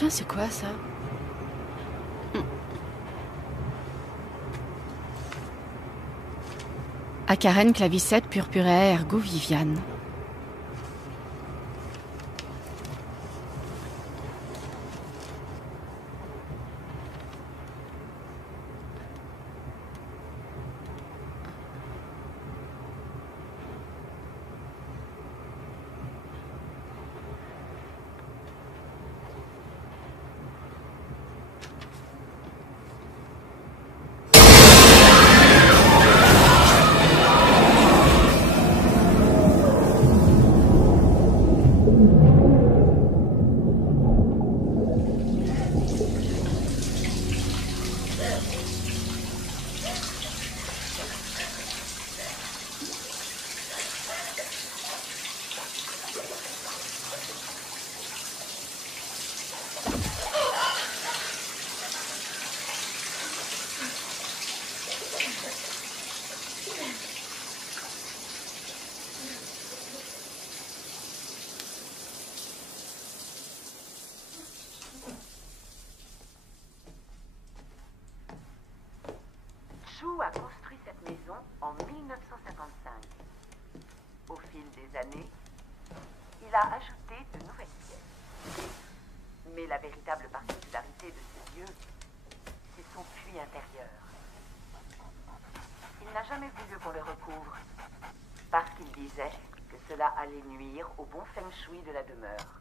Tiens, c'est quoi ça? Acaren clavicette purpurea ergo Viviane. Chou a construit cette maison en 1955. Au fil des années, il a ajouté de nouvelles pièces. Mais la véritable particularité de ce lieu, c'est son puits intérieur. Il n'a jamais voulu qu'on le recouvre, parce qu'il disait que cela allait nuire au bon feng shui de la demeure.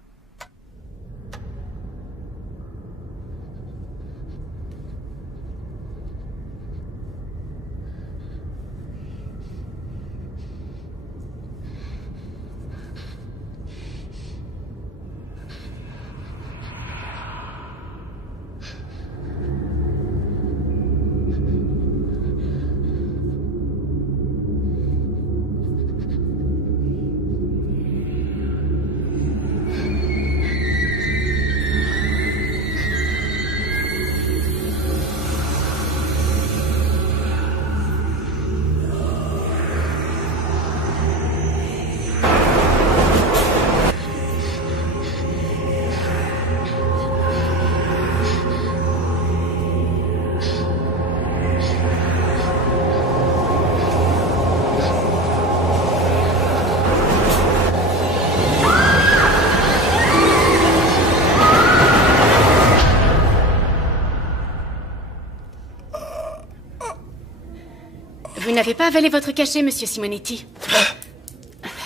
Vous n'avez pas avalé votre cachet, monsieur Simonetti.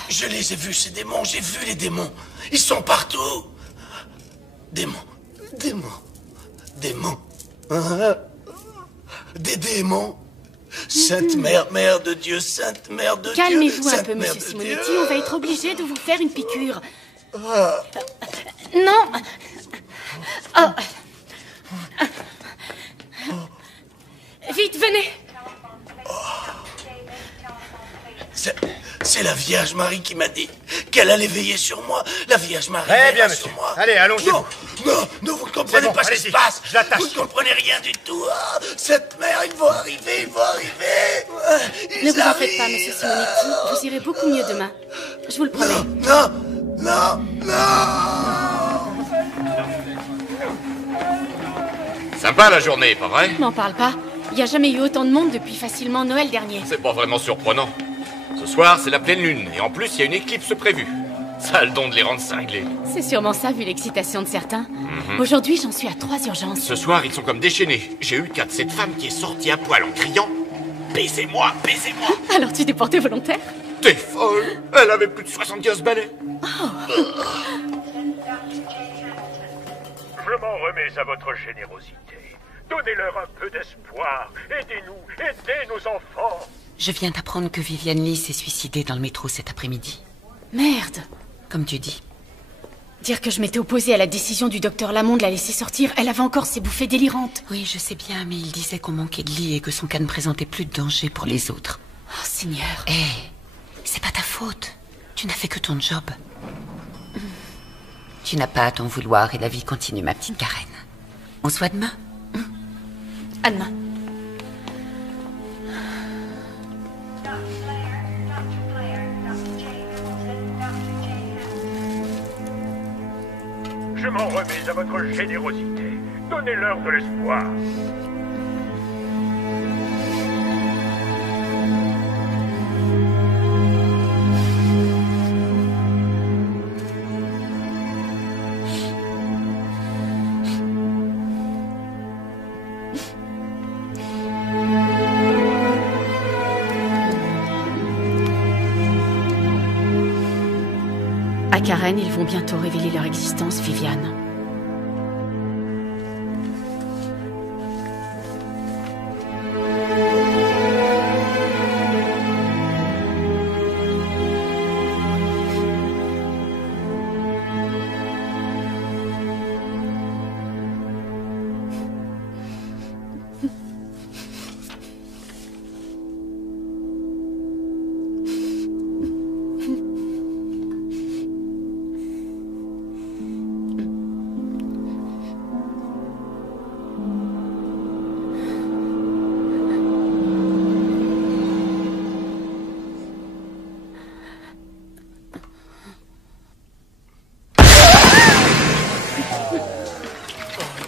Je les ai vus, ces démons, j'ai vu les démons. Ils sont partout. Démons, démons, démons. Hein? Des démons. Sainte Mère, Mère de Dieu, Sainte Mère de Dieu. Calmez-vous un Sainte peu, Mère monsieur de Simonetti. Dieu. On va être obligé de vous faire une piqûre. Non. Oh. Vite, venez. C'est la Vierge Marie qui m'a dit qu'elle allait veiller sur moi. La Vierge Marie Très bien, veillera monsieur. sur moi. Allez, allongez-vous. Non, non, non, vous ne comprenez bon, pas ce qui se allez-y. passe. Je l'attache. Vous ne comprenez rien du tout. Ah, cette mère, ils vont arriver, ils vont arriver. Ils Ne vous en arrivent. faites pas, monsieur Simonetti. Vous irez beaucoup mieux demain. Je vous le promets. Non, non, non. Sympa la journée, pas vrai? M'en parle pas. Il n'y a jamais eu autant de monde depuis facilement Noël dernier. C'est pas vraiment surprenant. Ce soir, c'est la pleine lune, et en plus, il y a une éclipse prévue. Ça a le don de les rendre cinglés. C'est sûrement ça, vu l'excitation de certains. Aujourd'hui, j'en suis à 3 urgences. Ce soir, ils sont comme déchaînés. J'ai eu le cas de cette femme qui est sortie à poil en criant « Baisez-moi, baisez-moi !» Alors tu t'es porté volontaire? T'es folle! Elle avait plus de 75 balais. Je m'en remets à votre générosité. Donnez-leur un peu d'espoir. Aidez-nous, aidez nos enfants. Je viens d'apprendre que Viviane Lee s'est suicidée dans le métro cet après-midi. Merde. Comme tu dis. Dire que je m'étais opposée à la décision du docteur Lamont de la laisser sortir, elle avait encore ses bouffées délirantes. Oui, je sais bien, mais il disait qu'on manquait de lit et que son cas ne présentait plus de danger pour les autres. Oh, Seigneur. Hé, c'est pas ta faute. Tu n'as fait que ton job. Tu n'as pas à t'en vouloir et la vie continue, ma petite Karen. On se voit demain. À demain. Je m'en remets à votre générosité. Donnez-leur de l'espoir. À Karen, ils vont bientôt révéler leur existence, Viviane.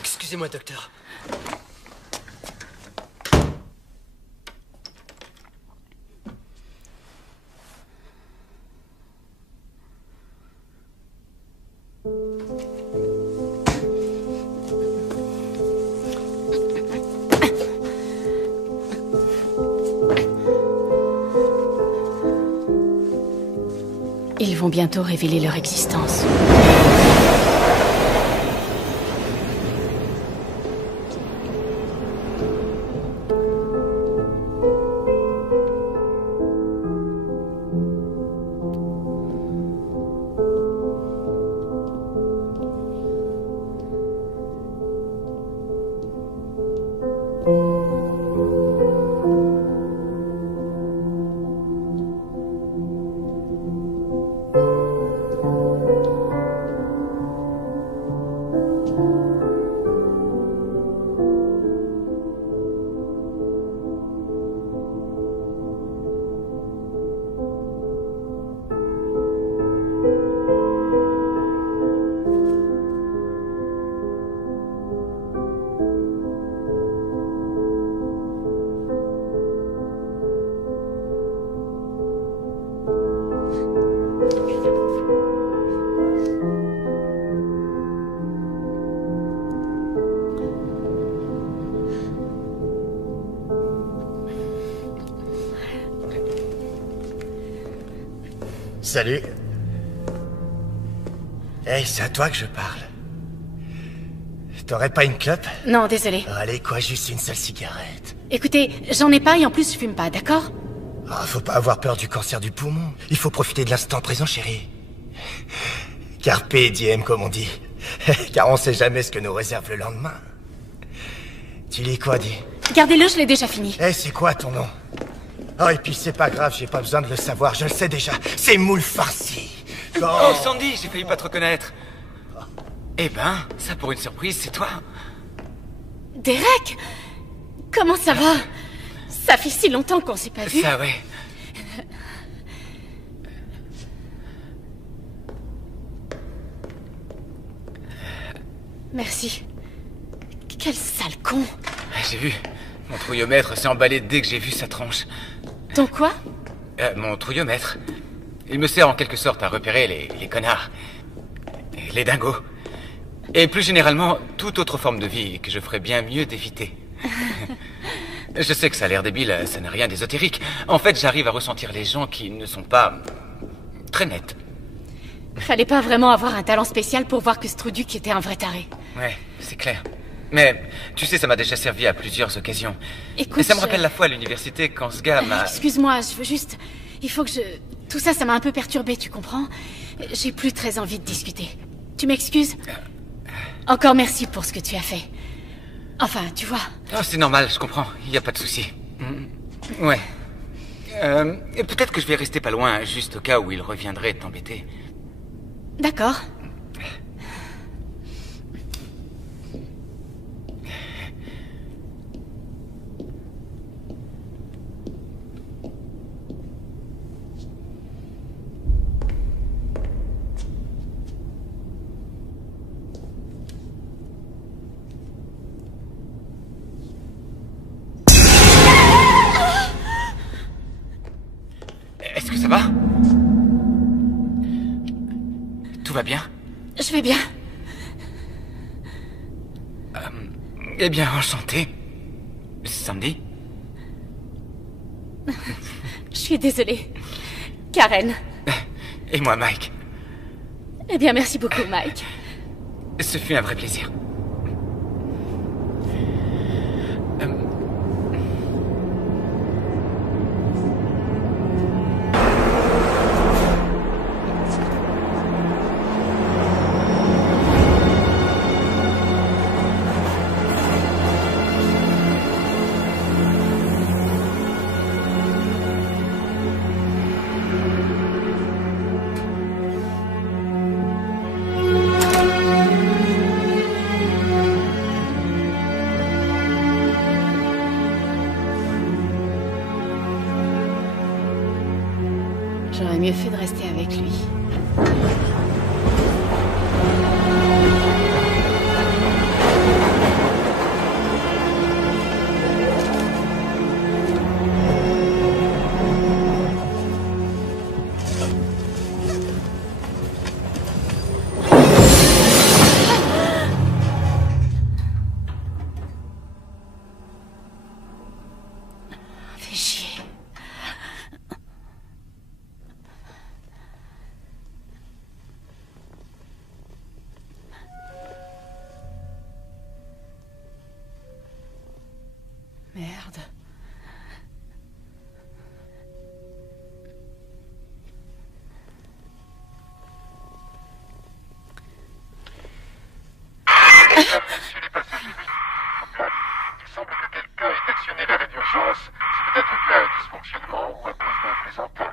Excusez-moi, docteur. Ils vont bientôt révéler leur existence. Salut. Hey, c'est à toi que je parle. T'aurais pas une clope? Non, désolé. Allez, quoi, juste une seule cigarette. Écoutez, j'en ai pas et en plus je fume pas, d'accord? Oh, faut pas avoir peur du cancer du poumon. Il faut profiter de l'instant présent, chérie. Carpe diem, comme on dit. Car on sait jamais ce que nous réserve le lendemain. Tu lis quoi, dis? Gardez-le, je l'ai déjà fini. Eh, c'est quoi ton nom? Oh, et puis c'est pas grave, j'ai pas besoin de le savoir, je le sais déjà. C'est Moule Farci. Oh, Sandy, j'ai failli pas te reconnaître. Eh ben, ça pour une surprise, c'est toi. Derek? Comment ça va? Ça fait si longtemps qu'on s'est pas vu. Ça, ouais. Merci. Quel sale con. J'ai vu. Mon trouillomètre s'est emballé dès que j'ai vu sa tronche. Ton quoi? Mon trouillomètre. Il me sert en quelque sorte à repérer les connards. Les dingos. Et plus généralement, toute autre forme de vie que je ferais bien mieux d'éviter. Je sais que ça a l'air débile, ça n'a rien d'ésotérique. En fait, j'arrive à ressentir les gens qui ne sont pas très nets. Fallait pas vraiment avoir un talent spécial pour voir que Struduc était un vrai taré. Ouais, c'est clair. Mais, tu sais, ça m'a déjà servi à plusieurs occasions. Écoute, et ça me rappelle la fois à l'université quand ce gars m'a... Excuse-moi, je veux juste... Il faut que je... Tout ça, ça m'a un peu perturbé, tu comprends? J'ai plus très envie de discuter. Tu m'excuses? Encore merci pour ce que tu as fait. Enfin, tu vois... Oh, c'est normal, je comprends. Il n'y a pas de souci. Ouais. Et peut-être que je vais rester pas loin, juste au cas où il reviendrait t'embêter. D'accord. va bien? Je vais bien. Eh bien, enchanté. Sandy? Je suis désolée. Karen. Et moi, Mike. Eh bien, merci beaucoup, Mike. Ce fut un vrai plaisir. J'aurais mieux fait de rester avec lui. Fais chier. Merde. Messieurs les passagers, il semble que quelqu'un ait actionné l'arrêt d'urgence. C'est peut-être dû à un dysfonctionnement ou à cause d'un plaisantin.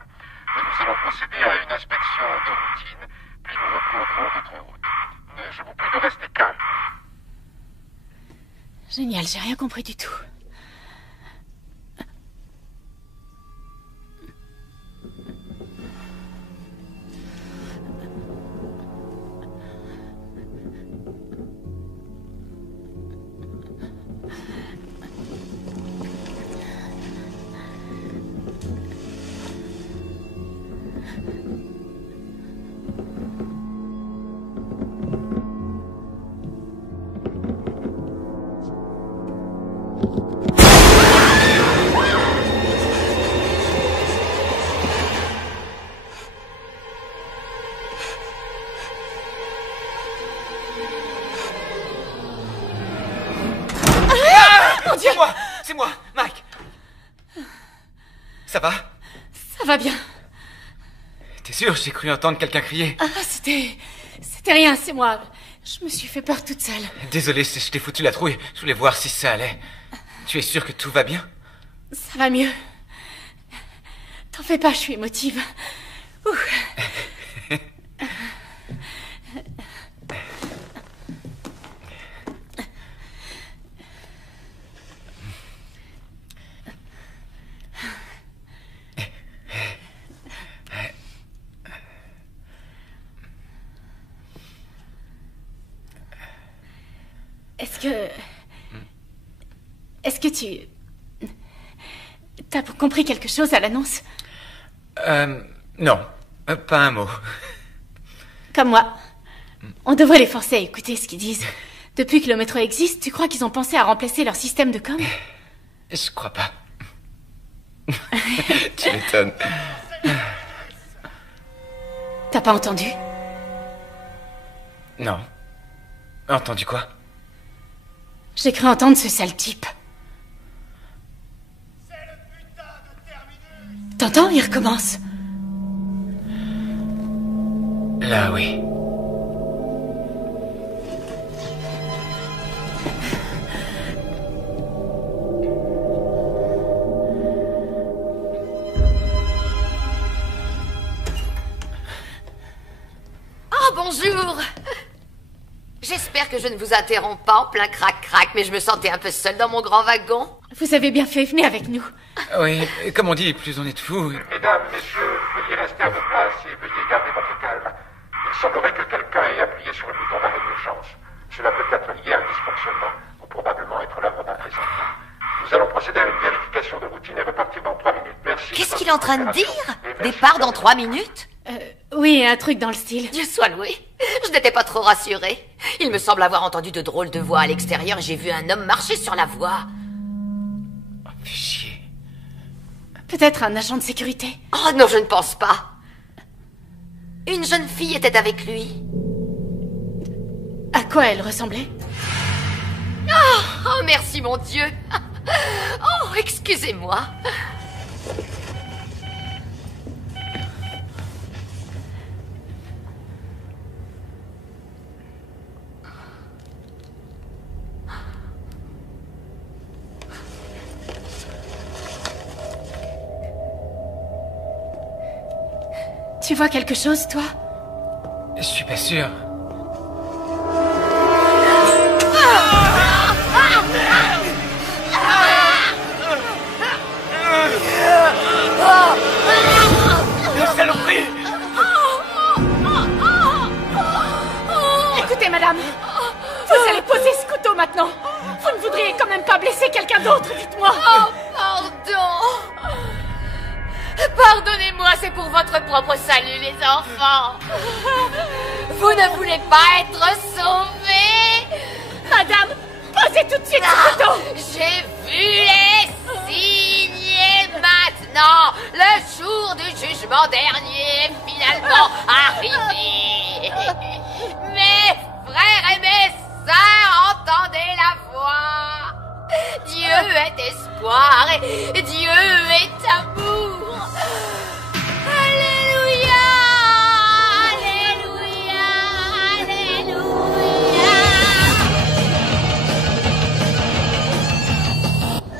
Mais nous allons procéder à une inspection de routine, puis nous reprendrons notre route. Je vous prie de rester calme. Génial, j'ai rien compris du tout. C'est moi, Mike. Ça va? Ça va bien. T'es sûr? J'ai cru entendre quelqu'un crier. Ah, c'était rien, c'est moi. Je me suis fait peur toute seule. Désolé, je t'ai foutu la trouille. Je voulais voir si ça allait. Tu es sûr que tout va bien? Ça va mieux. T'en fais pas, je suis émotive. Ouh. Est-ce que tu... T'as compris quelque chose à l'annonce? Non. Pas un mot. Comme moi. On devrait les forcer à écouter ce qu'ils disent. Depuis que le métro existe, tu crois qu'ils ont pensé à remplacer leur système de com? Je crois pas. Tu m'étonnes. T'as pas entendu? Non. Entendu quoi? J'ai cru entendre ce sale type. T'entends? Il recommence. Là, oui. Oh, bonjour! J'espère que je ne vous interromps pas en plein crac-crac, mais je me sentais un peu seule dans mon grand wagon. Vous avez bien fait, venez avec nous. Oui, comme on dit, plus on est de fous. Mesdames, messieurs, veuillez rester à vos places et veuillez garder votre calme. Il semblerait que quelqu'un ait appuyé sur le bouton d'arrêt d'urgence. Cela peut être lié à un dysfonctionnement, ou probablement être l'œuvre d'un plaisantin. Nous allons procéder à une vérification de routine et repartir dans 3 minutes. Merci. Qu'est-ce qu'il est en train de dire? Départ dans 3 minutes? Oui, un truc dans le style. Dieu soit loué. Je n'étais pas trop rassurée. Il me semble avoir entendu de drôles de voix à l'extérieur et j'ai vu un homme marcher sur la voie. Oh, fais chier. Peut-être un agent de sécurité. Oh non, je ne pense pas. Une jeune fille était avec lui. À quoi elle ressemblait? Oh, merci mon Dieu. Oh, excusez-moi. Tu vois quelque chose, toi? Je suis pas sûr. Écoutez, madame, vous allez poser ce couteau maintenant. Vous ne voudriez quand même pas blesser quelqu'un d'autre, dites-moi. Oh, pardon. Pardonnez-moi, c'est pour votre propre salut, les enfants. Vous ne voulez pas être sauvés? Madame, posez tout de suite ce couteau. J'ai vu les signes et maintenant, le jour du jugement dernier est finalement arrivé. Mes frères et mes sœurs, entendez la voix. Dieu est espoir et Dieu est amour. Alléluia, Alléluia, Alléluia.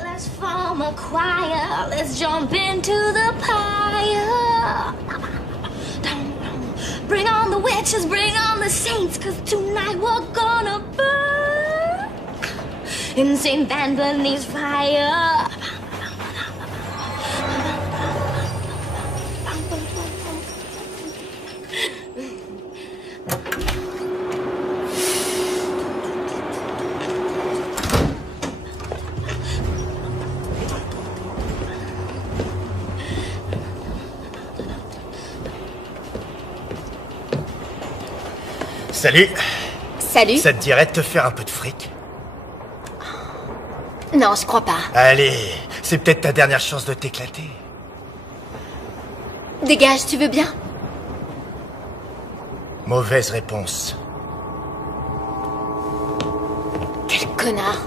Let's form a choir, let's jump into the pyre. Bring on the witches, bring on the saints, 'cause tonight we're gonna burn in St. Anthony's fire. Salut. Salut. Ça te dirait de te faire un peu de fric? Non, je crois pas. Allez, c'est peut-être ta dernière chance de t'éclater. Dégage, tu veux bien? Mauvaise réponse. Quel connard.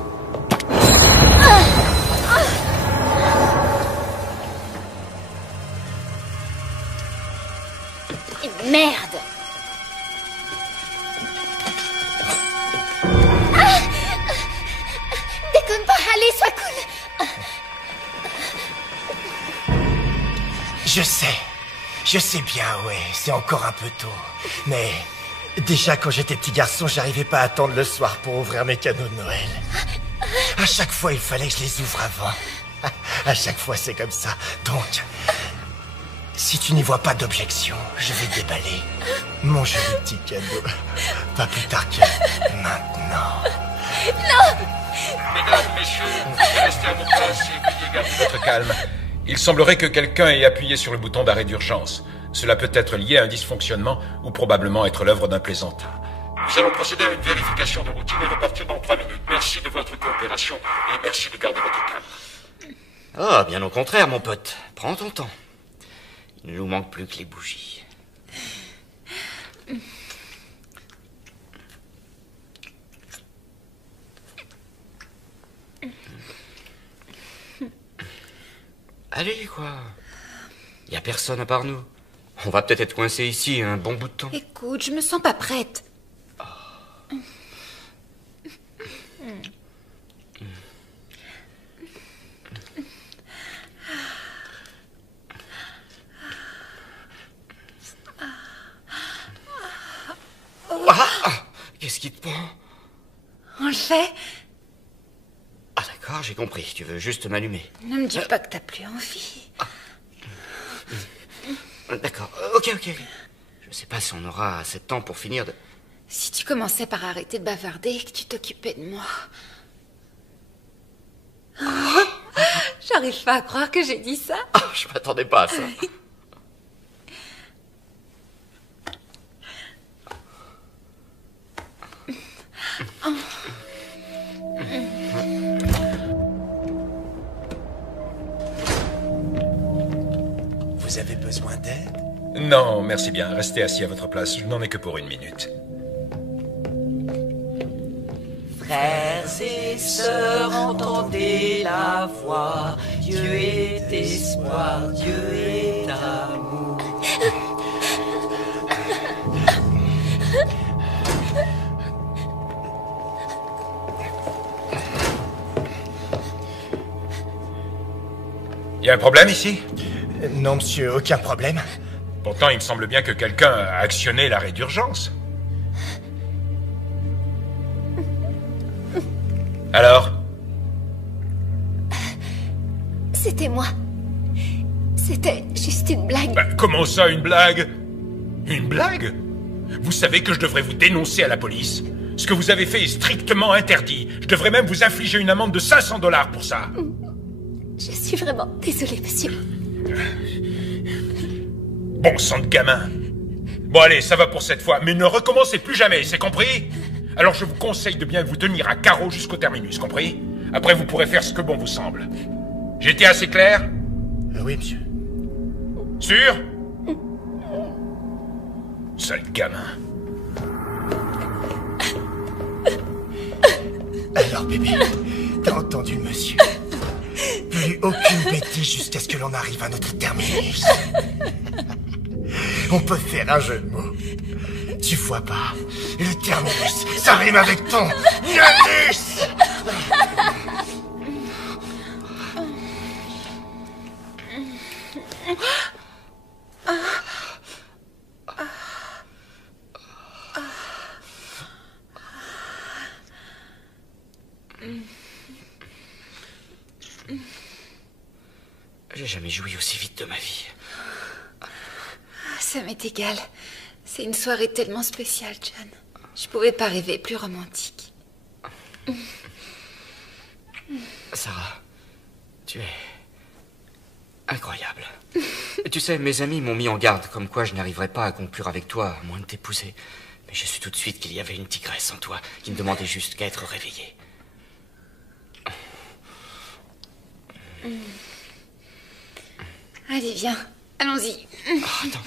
Merde. Déconne pas, allez, sois cool. Je sais bien, ouais, c'est encore un peu tôt. Mais déjà quand j'étais petit garçon, j'arrivais pas à attendre le soir pour ouvrir mes cadeaux de Noël. À chaque fois, il fallait que je les ouvre avant. À chaque fois, c'est comme ça. Donc, si tu n'y vois pas d'objection, je vais déballer mon joli petit cadeau. Pas plus tard que maintenant. Mesdames, messieurs, restez à vos places et veuillez garder votre calme. Il semblerait que quelqu'un ait appuyé sur le bouton d'arrêt d'urgence. Cela peut être lié à un dysfonctionnement ou probablement être l'œuvre d'un plaisantin. Nous allons procéder à une vérification de routine et repartir dans 3 minutes. Merci de votre coopération et merci de garder votre calme. Ah, bien au contraire, mon pote. Prends ton temps. Il ne nous manque plus que les bougies. Allez, quoi. Il n'y a personne à part nous. On va peut-être être coincés ici un bon bout de temps. Écoute, je me sens pas prête. Qu'est-ce qui te prend? On le fait? Ah d'accord, j'ai compris. Tu veux juste m'allumer. Ne me dis pas que t'as plus envie. D'accord, ok. Je sais pas si on aura assez de temps pour finir de... Si tu commençais par arrêter de bavarder et que tu t'occupais de moi. J'arrive pas à croire que j'ai dit ça. Je m'attendais pas à ça. Vous avez besoin d'aide? Non, merci bien. Restez assis à votre place. Je n'en ai que pour 1 minute. Frères et sœurs, entendez la voix. Dieu est espoir, Dieu est amour. Y a un problème ici? Non, monsieur, aucun problème. Pourtant, il me semble bien que quelqu'un a actionné l'arrêt d'urgence. Alors? C'était moi. C'était juste une blague. Bah, comment ça, une blague? Une blague? Vous savez que je devrais vous dénoncer à la police. Ce que vous avez fait est strictement interdit. Je devrais même vous infliger une amende de $500 pour ça. Je suis vraiment désolée, monsieur. Bon sang de gamin. Bon allez, ça va pour cette fois, mais ne recommencez plus jamais, c'est compris? Alors je vous conseille de bien vous tenir à carreau jusqu'au terminus, compris? Après vous pourrez faire ce que bon vous semble. J'ai été assez clair? Oui, monsieur. Sûr? Sale gamin. Alors bébé, t'as entendu le monsieur? Plus aucune bêtise jusqu'à ce que l'on arrive à notre terminus. On peut faire un jeu de mots. Tu vois pas, le terminus, ça rime avec ton anus. J'ai jamais joui aussi vite de ma vie. Ça m'est égal. C'est une soirée tellement spéciale, John. Je pouvais pas rêver plus romantique. Sarah, tu es incroyable. Tu sais, mes amis m'ont mis en garde, comme quoi je n'arriverais pas à conclure avec toi, à moins de t'épouser. Mais je su tout de suite qu'il y avait une tigresse en toi, qui ne demandait juste qu'à être réveillée. Allez, viens. Allons-y. Oh, attends.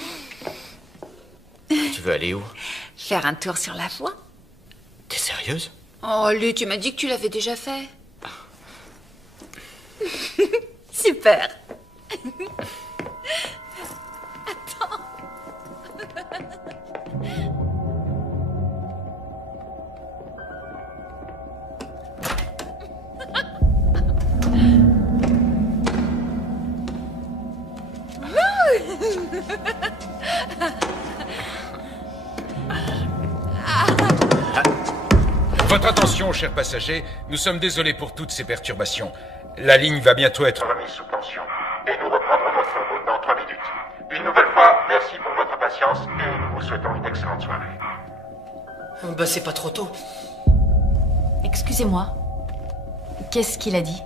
Tu veux aller où? Faire un tour sur la voie. T'es sérieuse? Oh, Lu, tu m'as dit que tu l'avais déjà fait. Super. Attends. Votre attention, chers passagers, nous sommes désolés pour toutes ces perturbations. La ligne va bientôt être remise sous tension. Et nous reprendrons notre route dans 3 minutes. Une nouvelle fois, merci pour votre patience et nous vous souhaitons une excellente soirée. Bah c'est pas trop tôt. Excusez-moi. Qu'est-ce qu'il a dit?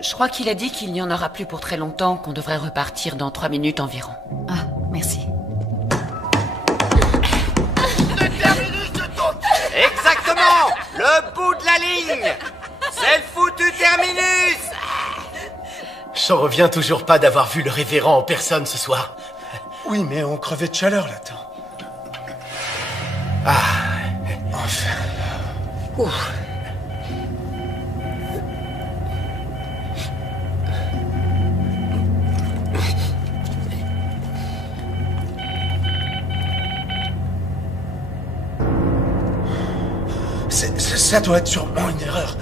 Je crois qu'il a dit qu'il n'y en aura plus pour très longtemps, qu'on devrait repartir dans 3 minutes environ. Ah, merci. Exactement! Le bout de la ligne! C'est le foutu terminus! J'en reviens toujours pas d'avoir vu le révérend en personne ce soir. Oui, mais on crevait de chaleur là-dedans. Ah, enfin. Ouf. Ça doit être sûrement une erreur.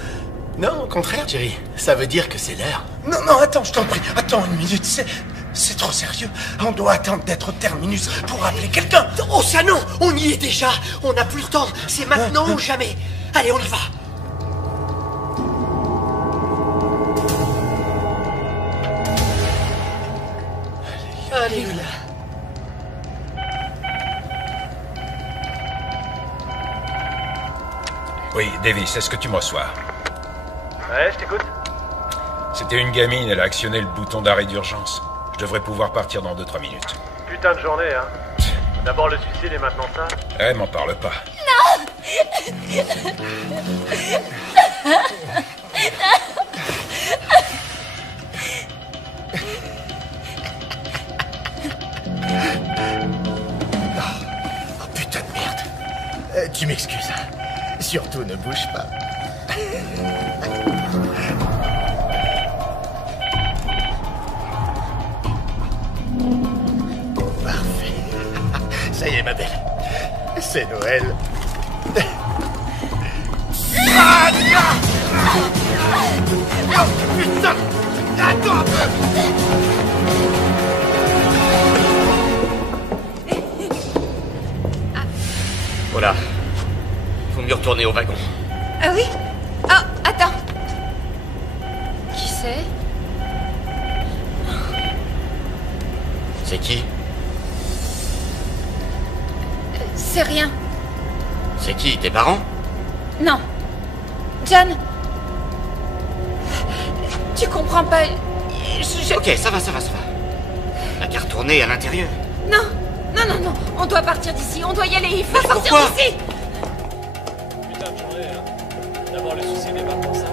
Non, au contraire, Jerry. Ça veut dire que c'est l'heure. Non, non, attends, je t'en prie. Attends une minute, c'est trop sérieux. On doit attendre d'être au terminus pour appeler quelqu'un. Oh ça non, on y est déjà. On n'a plus le temps. C'est maintenant ou jamais. Allez, on y va. Alléluia. Oui, Davis, est-ce que tu me reçois? Ouais, je t'écoute. C'était une gamine, elle a actionné le bouton d'arrêt d'urgence. Je devrais pouvoir partir dans 2-3 minutes. Putain de journée, hein. D'abord le suicide et maintenant ça. Eh, m'en parle pas. Tu m'excuses. Surtout, ne bouge pas. Parfait. Ça y est, ma belle. C'est Noël. Ah, oh, putain! Attends un peu! Voilà. Faut mieux retourner au wagon. Ah oui? Ah, attends. Qui c'est? C'est qui? C'est rien. C'est qui? Tes parents? Non. John. Tu comprends pas. Ok, ça va. T'as qu'à retourner à l'intérieur. Non. On doit partir d'ici. On doit y aller. Il faut sortir pourquoi d'ici. Putain de journée, hein. D'abord le suicide et maintenant ça.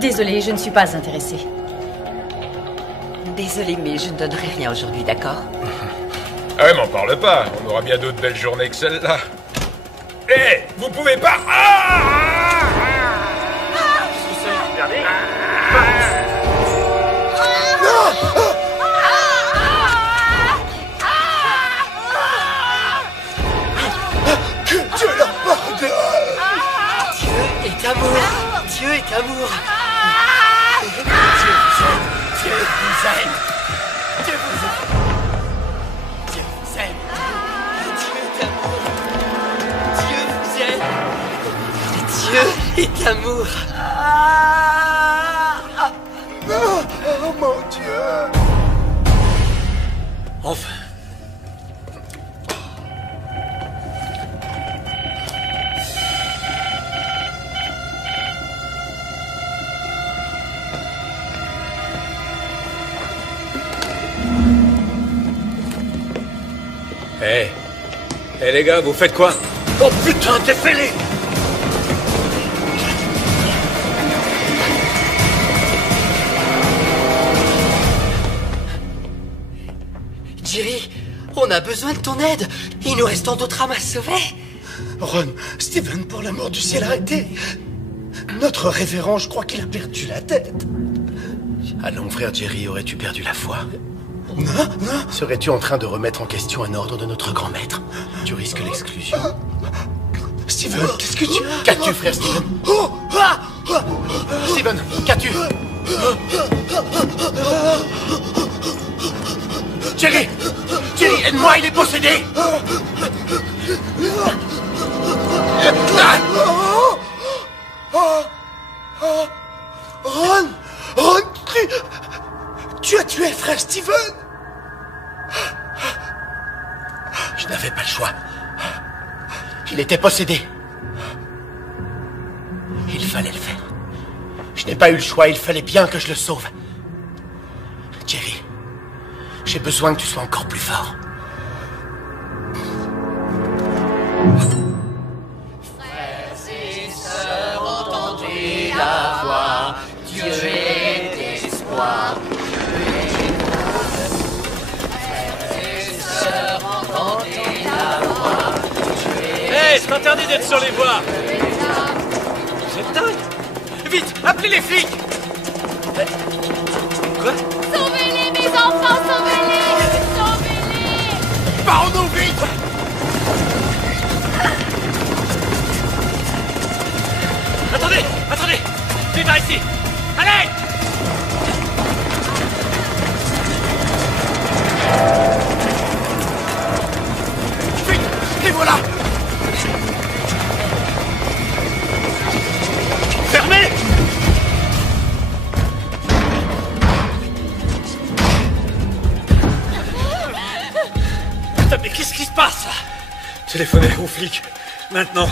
Désolée, je ne suis pas intéressée. Désolée, mais je ne donnerai rien aujourd'hui, d'accord? Ah ouais, m'en parle pas. On aura bien d'autres belles journées que celle-là. Hé, vous pouvez pas... Que Dieu leur pardonne! Dieu est amour. Dieu est amour. Dieu vous aime. Dieu vous aime. Dieu est amour. Dieu vous aime. Dieu est amour. Oh mon Dieu! Enfin. Hé les gars, vous faites quoi? Oh putain, t'es fêlé! Jerry, on a besoin de ton aide. Il nous reste tant d'autres âmes à sauver. Ron, Steven, pour l'amour du ciel, arrêtez! Notre révérend, je crois qu'il a perdu la tête. Allons, frère Jerry, aurais-tu perdu la foi? Non. Serais-tu en train de remettre en question un ordre de notre grand maître? Tu risques l'exclusion. Steven, qu'est-ce que tu... Qu'as-tu, frère Steven? Steven, qu'as-tu? Jerry, aide-moi, il est possédé! Ron, tu as tué frère Steven! Je n'avais pas le choix. Il était possédé. Il fallait le faire. Je n'ai pas eu le choix, il fallait bien que je le sauve. Jerry, j'ai besoin que tu sois encore plus fort. Frères et sœurs, entendez la voix. Dieu est d'espoir. Hé, c'est interdit d'être sur les voies. Vous êtes dingue! Vite, appelez les flics! Quoi? Sauvez-les, mes enfants, sauvez-les! Sauvez-les! Parons-nous vite! Attendez! Vite par ici! Allez! Vite! Les voilà! Fermez! Putain, mais qu'est-ce qui se passe là? Téléphonez aux flics. Maintenant.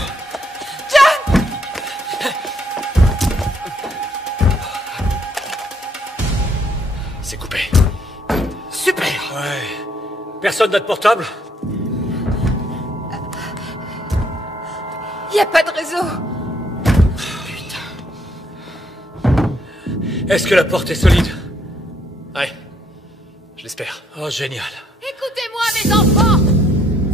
John! C'est coupé. Super! Ouais. Personne n'a de portable? Y a pas de réseau. Est-ce que la porte est solide? Ouais. Je l'espère. Oh, génial. Écoutez-moi, mes enfants.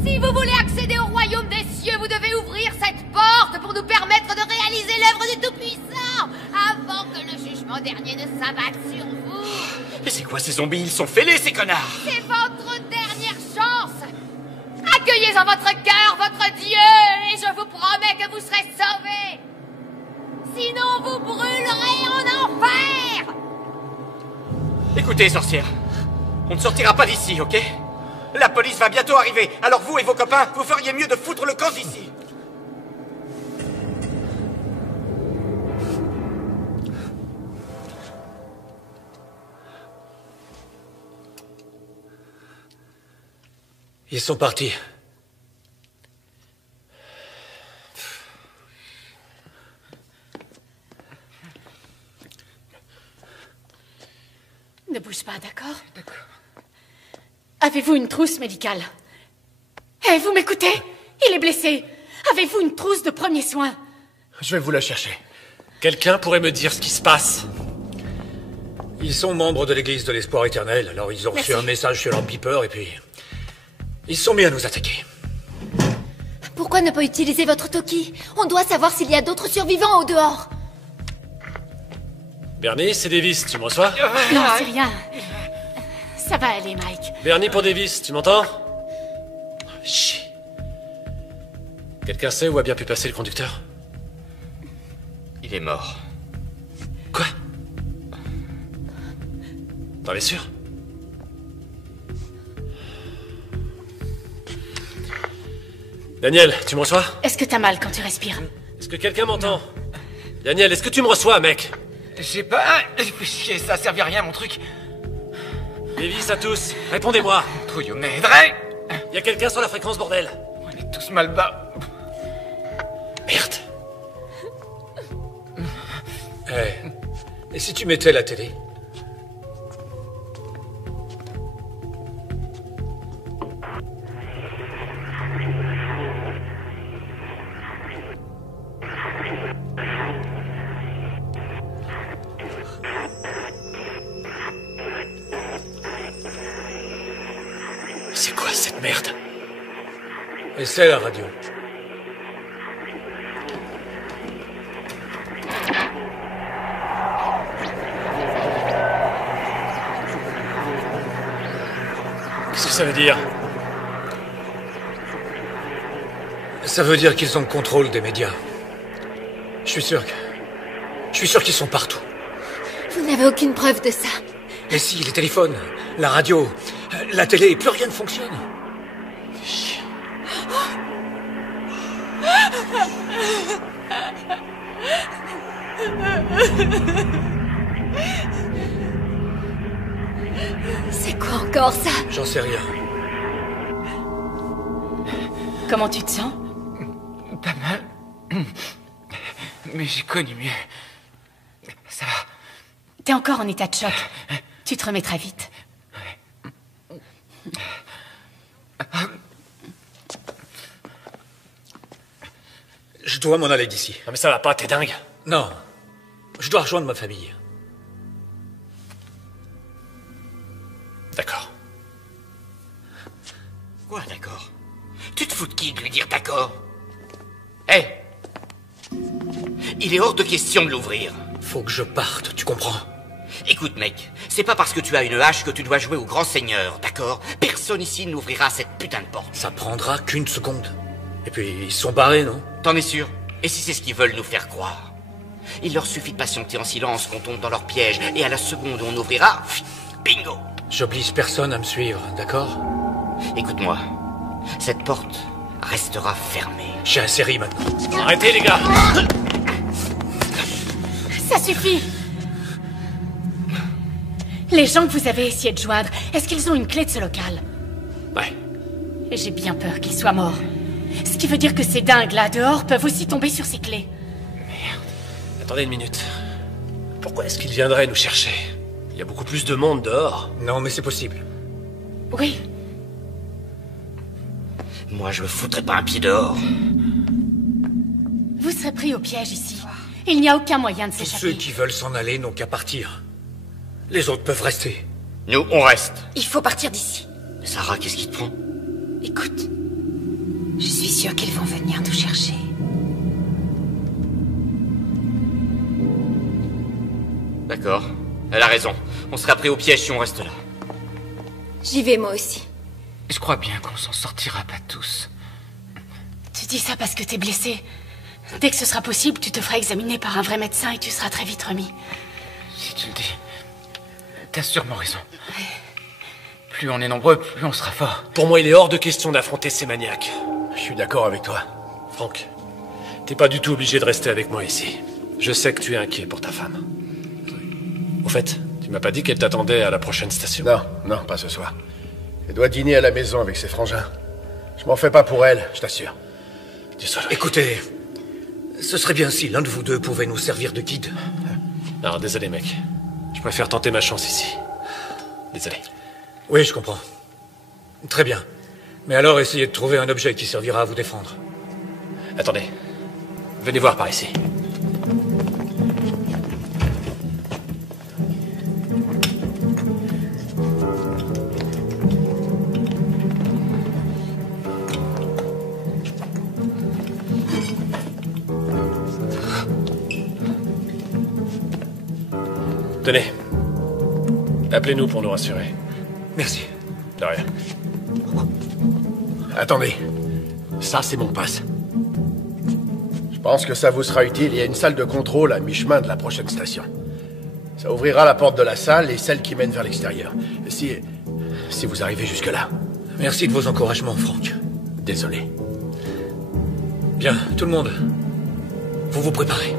Si vous voulez accéder au royaume des cieux, vous devez ouvrir cette porte pour nous permettre de réaliser l'œuvre du Tout-Puissant avant que le jugement dernier ne s'abatte sur vous. Mais c'est quoi ces zombies? Ils sont fêlés, ces connards! C'est votre dernière chance. Accueillez en votre cœur votre Dieu et je vous promets que vous serez sauvés. Sinon, vous brûlerez en enfer. Écoutez, sorcière, on ne sortira pas d'ici, ok? La police va bientôt arriver, alors vous et vos copains, vous feriez mieux de foutre le camp d'ici. Ils sont partis. Ne bouge pas, d'accord? D'accord. Avez-vous une trousse médicale? Eh, vous m'écoutez? Il est blessé. Avez-vous une trousse de premiers soins? Je vais vous la chercher. Quelqu'un pourrait me dire ce qui se passe? Ils sont membres de l'église de l'espoir éternel, alors ils ont reçu un message sur leur beeper et puis... ils se sont mis à nous attaquer. Pourquoi ne pas utiliser votre Toki? On doit savoir s'il y a d'autres survivants au dehors. Bernie, c'est Davis, tu me reçois? Non, c'est rien. Ça va aller, Mike. Bernie pour Davis, tu m'entends? Chier. Quelqu'un sait où a bien pu passer le conducteur? Il est mort. Quoi? T'en es sûr? Daniel, tu me reçois? Est-ce que t'as mal quand tu respires? Est-ce que quelqu'un m'entend? Daniel, est-ce que tu me reçois, mec? J'ai pas... Chier, ça servait à rien, mon truc. Davis à tous, répondez-moi. Trouillou m'aiderait. Y a quelqu'un sur la fréquence, bordel? On est tous mal bas. Merde. Et si tu mettais la télé? C'est quoi cette merde? Et c'est la radio. Qu'est-ce que ça veut dire? Ça veut dire qu'ils ont le contrôle des médias. Je suis sûr qu'ils sont partout. Vous n'avez aucune preuve de ça. Et si, les téléphones, la radio, la télé, plus rien ne fonctionne. C'est quoi encore ça? J'en sais rien. Comment tu te sens? Pas mal. Mais j'ai connu mieux. Ça va. T'es encore en état de choc. Tu te remettras vite. Je dois m'en aller d'ici. Non mais ça va pas, t'es dingue. Non. Je dois rejoindre ma famille. D'accord. Quoi, d'accord? Tu te fous de qui de lui dire d'accord? Hé! Il est hors de question de l'ouvrir. Faut que je parte, tu comprends? Écoute, mec, c'est pas parce que tu as une hache que tu dois jouer au grand seigneur, d'accord? Personne ici n'ouvrira cette putain de porte. Ça prendra qu'une seconde. Et puis, ils sont barrés, non? T'en es sûr? Et si c'est ce qu'ils veulent nous faire croire? Il leur suffit de patienter en silence qu'on tombe dans leur piège, et à la seconde où on ouvrira, bingo! J'oblige personne à me suivre, d'accord? Écoute-moi, cette porte restera fermée. J'ai assez ri maintenant. Arrêtez, les gars! Ça suffit! Les gens que vous avez essayé de joindre, est-ce qu'ils ont une clé de ce local? Ouais. Et j'ai bien peur qu'ils soient morts. Ce qui veut dire que ces dingues là dehors peuvent aussi tomber sur ces clés. Merde. Attendez une minute. Pourquoi est-ce qu'ils viendraient nous chercher? Il y a beaucoup plus de monde dehors. Non, mais c'est possible. Oui. Moi, je me foutrais pas un pied dehors. Vous serez pris au piège ici. Il n'y a aucun moyen de Tous s'échapper. ceux qui veulent s'en aller n'ont qu'à partir. Les autres peuvent rester. Nous, on reste. Il faut partir d'ici. Sarah, qu'est-ce qui te prend? Écoute, je suis sûre qu'ils vont venir nous chercher. D'accord. Elle a raison. On sera pris au piège si on reste là. J'y vais moi aussi. Je crois bien qu'on s'en sortira pas tous. Tu dis ça parce que t'es blessé. Dès que ce sera possible, tu te feras examiner par un vrai médecin et tu seras très vite remis. Si tu le dis, t'as sûrement raison. Plus on est nombreux, plus on sera fort. Pour moi, il est hors de question d'affronter ces maniaques. Je suis d'accord avec toi. Franck, t'es pas du tout obligé de rester avec moi ici. Je sais que tu es inquiet pour ta femme. Au fait, tu m'as pas dit qu'elle t'attendait à la prochaine station? Non, non, pas ce soir. Elle doit dîner à la maison avec ses frangins. Je m'en fais pas pour elle, je t'assure. Désolé. Écoutez, ce serait bien si l'un de vous deux pouvait nous servir de guide. Alors, désolé, mec. Je préfère tenter ma chance ici. Désolé. Oui, je comprends. Très bien. Mais alors, essayez de trouver un objet qui servira à vous défendre. Attendez. Venez voir par ici. Tenez. Appelez-nous pour nous rassurer. Merci. De rien. Attendez. Ça, c'est mon passe. Je pense que ça vous sera utile. Il y a une salle de contrôle à mi-chemin de la prochaine station. Ça ouvrira la porte de la salle et celle qui mène vers l'extérieur. Si vous arrivez jusque-là. Merci de vos encouragements, Franck. Désolé. Bien, tout le monde. Vous vous préparez.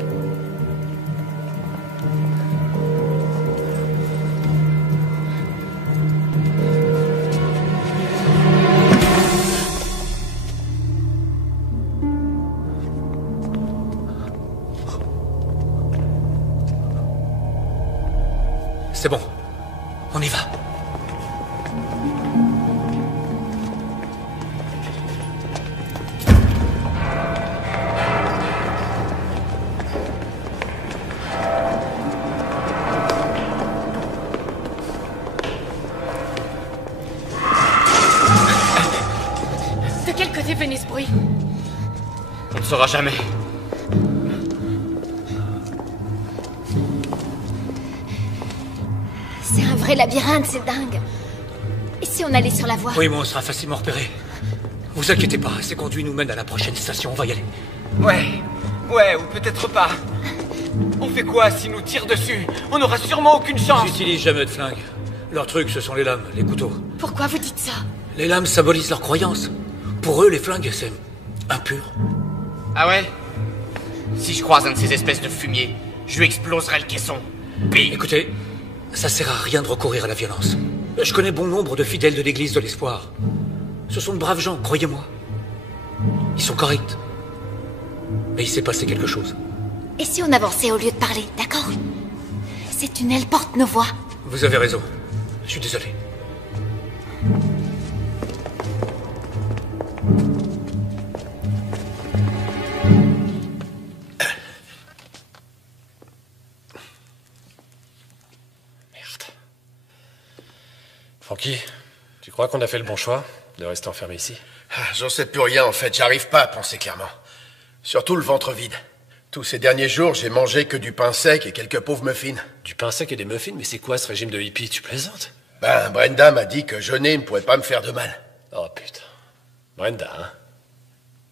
C'est bon. On y va. De quel côté venait ce bruit? On ne saura jamais. C'est un vrai labyrinthe, c'est dingue. Et si on allait sur la voie? Oui, mais on sera facilement repéré. Vous inquiétez pas, ces conduits nous mènent à la prochaine station, on va y aller. Ouais, ou peut-être pas. On fait quoi s'ils nous tirent dessus? On n'aura sûrement aucune chance. Ils n'utilisent jamais de flingue. Leur truc, ce sont les lames, les couteaux. Pourquoi vous dites ça? Les lames symbolisent leurs croyances. Pour eux, les flingues, c'est impur. Ah ouais? Si je croise un de ces espèces de fumier, je lui exploserai le caisson. Bim! Écoutez, ça sert à rien de recourir à la violence. Je connais bon nombre de fidèles de l'église de l'espoir. Ce sont de braves gens, croyez-moi. Ils sont corrects. Mais il s'est passé quelque chose. Et si on avançait au lieu de parler, d'accord? Ces tunnels portent nos voix. Vous avez raison. Je suis désolé. Francky, tu crois qu'on a fait le bon choix de rester enfermé ici? J'en sais plus rien en fait, j'arrive pas à penser clairement. Surtout le ventre vide. Tous ces derniers jours, j'ai mangé que du pain sec et quelques pauvres muffins. Du pain sec et des muffins? Mais c'est quoi ce régime de hippie? Tu plaisantes? Ben, Brenda m'a dit que jeûner ne pourrait pas me faire de mal. Oh putain. Brenda, hein?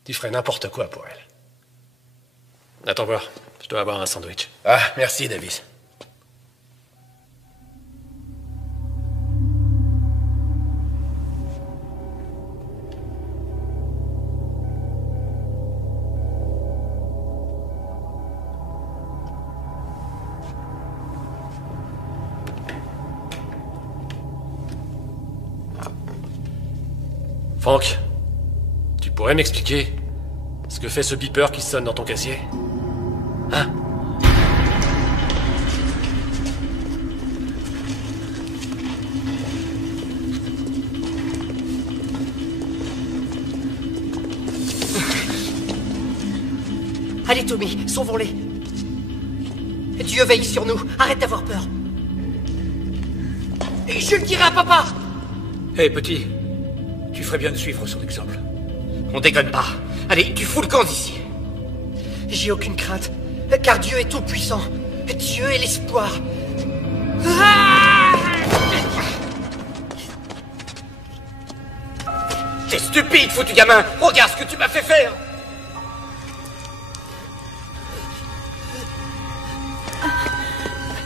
Tu ferais n'importe quoi pour elle. Attends voir, je dois avoir un sandwich. Ah, merci Davis. Franck, tu pourrais m'expliquer ce que fait ce beeper qui sonne dans ton casier? Hein? Allez, Tommy, sauvons-les. Dieu veille sur nous. Arrête d'avoir peur. Et je le dirai à papa. Hé, petit, tu ferais bien de suivre son exemple. On déconne pas. Allez, tu fous le camp d'ici. J'ai aucune crainte, car Dieu est tout-puissant. Dieu est l'espoir. T'es stupide, foutu gamin. Regarde ce que tu m'as fait faire.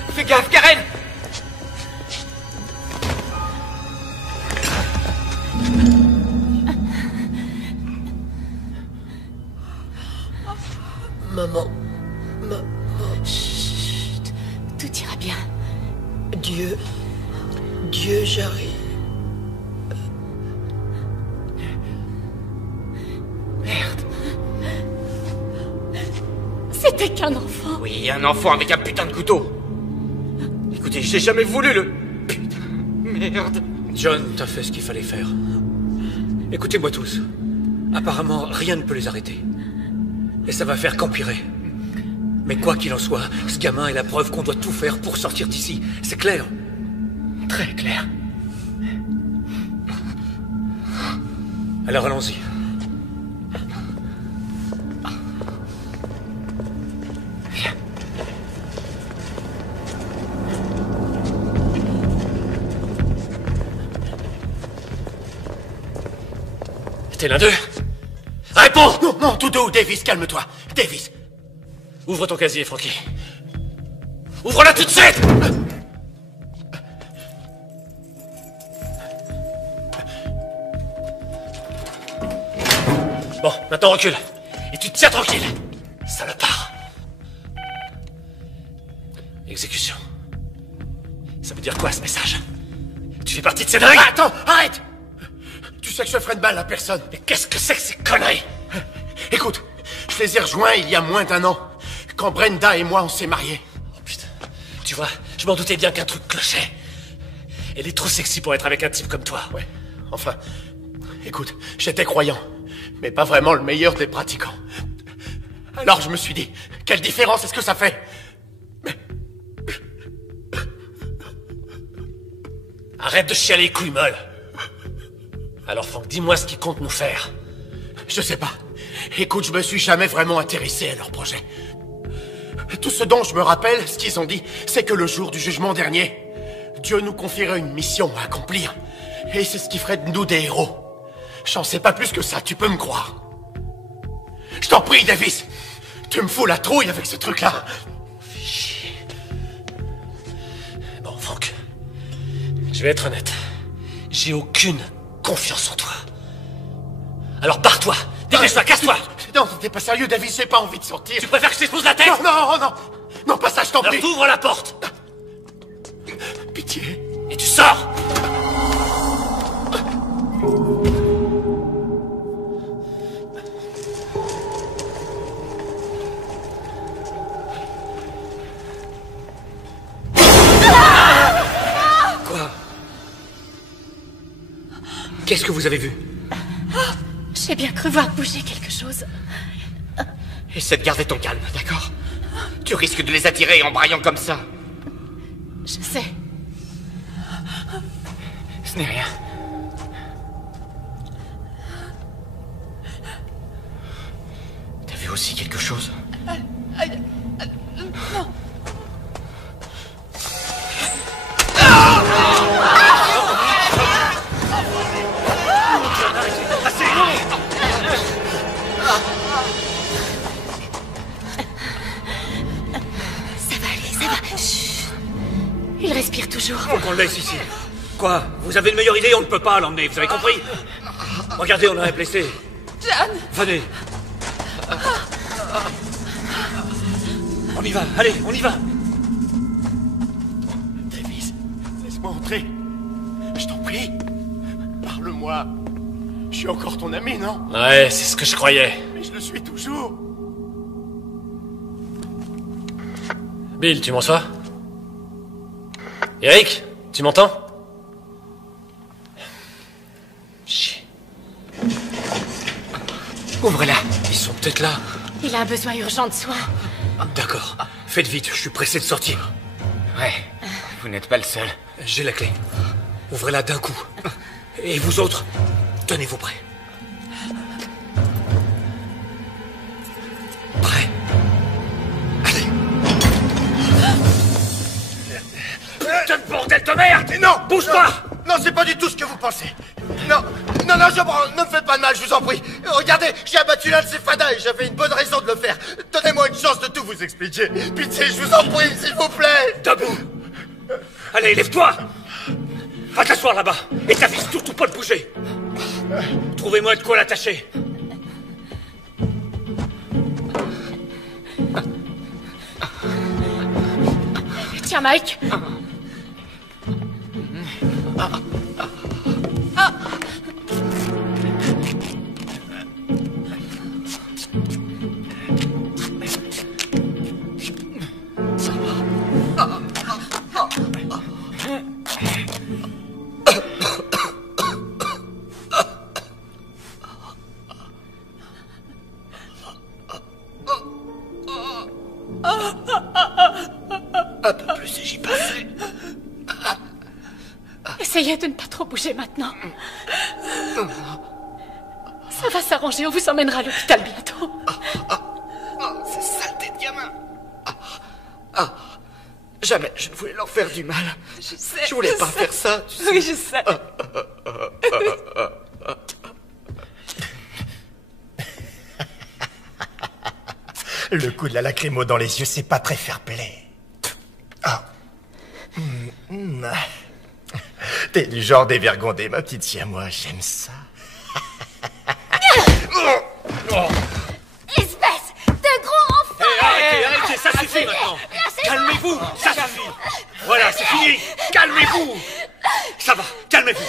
Fais gaffe, Karen. Maman. Chut. Tout ira bien. Dieu, j'arrive. Merde. C'était qu'un enfant. Oui, un enfant avec un putain de couteau. Écoutez, j'ai jamais voulu le... Putain, merde. John, t'as fait ce qu'il fallait faire. Écoutez-moi tous. Apparemment, rien ne peut les arrêter. Et ça va faire qu'empirer. Mais quoi qu'il en soit, ce gamin est la preuve qu'on doit tout faire pour sortir d'ici. C'est clair? Très clair. Alors allons-y. Viens. T'es l'un d'eux? Réponds! Non, non, tout doux, Davis, calme-toi. Davis. Ouvre ton casier, Frankie. Ouvre-la tout de suite! Bon, maintenant recule. Et tu te tiens tranquille. Salopard. Exécution. Ça veut dire quoi, ce message? Tu fais partie de ces dingues? Ah, attends, arrête! Tu sais que je ferai de mal à personne. Mais qu'est-ce que c'est que ces conneries? Écoute, je les ai rejoints il y a moins d'1 an, quand Brenda et moi on s'est mariés. Oh putain. Tu vois, je m'en doutais bien qu'un truc clochait. Elle est trop sexy pour être avec un type comme toi. Ouais, enfin, écoute, j'étais croyant, mais pas vraiment le meilleur des pratiquants. Alors je me suis dit, quelle différence est-ce que ça fait? Arrête de chialer les couilles molles. Alors Franck, dis-moi ce qu'ils comptent nous faire. Je sais pas. Écoute, je me suis jamais vraiment intéressé à leur projet. Tout ce dont je me rappelle, ce qu'ils ont dit, c'est que le jour du jugement dernier, Dieu nous confierait une mission à accomplir. Et c'est ce qui ferait de nous des héros. J'en sais pas plus que ça, tu peux me croire. Je t'en prie, Davis. Tu me fous la trouille avec ce truc-là. Bon, Franck. Je vais être honnête. J'ai aucune confiance en toi. Alors barre-toi. Dépêche-toi, casse-toi. Non, t'es pas sérieux, Davis, j'ai pas envie de sortir. Tu préfères que je t'expose la tête? Non, non, non. Non, pas ça, je t'en prie. Alors t'ouvres la porte. Pitié. Et tu sors. Quoi? Qu'est-ce que vous avez vu? J'ai bien cru voir bouger quelque chose. Essaie de garder ton calme, d'accord? Tu risques de les attirer en braillant comme ça. Je sais. Ce n'est rien. T'as vu aussi quelque chose? Non. Ça va aller, ça va. Chut. Il respire toujours. Faut qu'on le laisse ici. Quoi? Vous avez une meilleure idée? On ne peut pas l'emmener, vous avez compris? Regardez, on a un blessé. John! Venez. On y va, allez, on y va. Davis, laisse-moi entrer. Je t'en prie. Parle-moi. Je suis encore ton ami, non? Ouais, c'est ce que je croyais. Mais je le suis toujours. Bill, tu m'en sois? Eric, tu m'entends? Chier. Ouvre-la. Ils sont peut-être là. Il a un besoin urgent de soins. D'accord. Faites vite, je suis pressé de sortir. Ouais, vous n'êtes pas le seul. J'ai la clé. Ouvrez-la d'un coup. Et vous autres, tenez-vous prêts. Prêts? Allez. Putain de bordel de merde! Non! Bouge pas! Non, c'est pas du tout ce que vous pensez. Non, non, non, ne me faites pas de mal, je vous en prie. Regardez, j'ai abattu l'un de ces fadas et j'avais une bonne raison de le faire. Donnez-moi une chance de tout vous expliquer. Pitié, je vous en prie, s'il vous plaît. Debout! Allez, lève-toi! Va t'asseoir là-bas et t'avise surtout pas de bouger. Trouvez-moi de quoi l'attacher. Tiens, Mike. Un peu plus et j'y passerai. Essayez de ne pas trop bouger maintenant. Ça va s'arranger, on vous emmènera à l'hôpital bientôt. Ces saletés de gamins. Jamais je ne voulais leur faire du mal. Je sais. Je voulais pas faire ça. Tu sais. Oui, je sais. Le coup de la lacrymo dans les yeux, c'est pas très fair-play. T'es du genre dévergondé, ma petite siamois, j'aime ça. Espèce de gros enfant! Arrêtez, ça suffit maintenant. Calmez-vous, ça suffit. Voilà, c'est fini. Calmez-vous. Ça va, calmez-vous.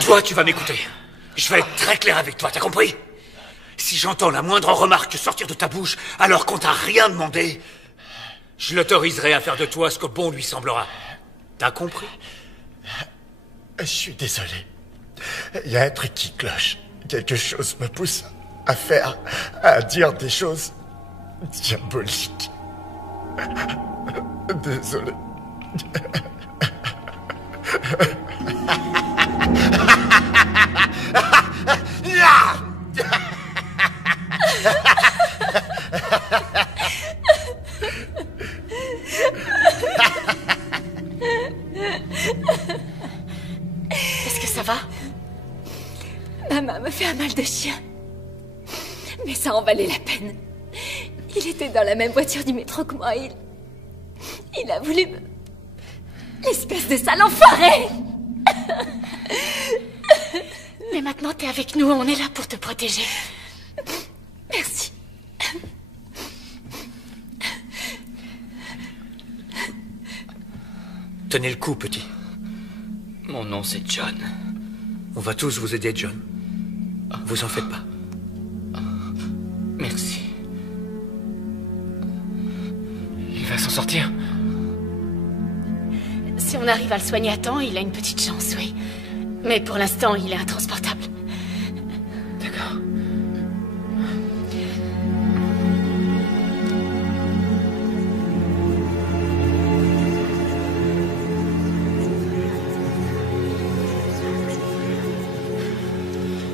Toi, tu vas m'écouter. Je vais être très clair avec toi, t'as compris? Si j'entends la moindre remarque sortir de ta bouche alors qu'on t'a rien demandé, je l'autoriserai à faire de toi ce que bon lui semblera. T'as compris? Je suis désolé. Il y a un truc qui cloche. Quelque chose me pousse à dire des choses diaboliques. Désolé. Est-ce que ça va? Ma main me fait un mal de chien. Mais ça en valait la peine. Il était dans la même voiture du métro que moi. Il a voulu me... L'espèce de sale enfoiré! Mais maintenant, t'es avec nous, on est là pour te protéger. Merci. Tenez le coup, petit. Mon nom, c'est John. On va tous vous aider, John. Vous en faites pas. Merci. Il va s'en sortir? Si on arrive à le soigner à temps, il a une petite chance, oui. Mais pour l'instant, il est intransportable. D'accord.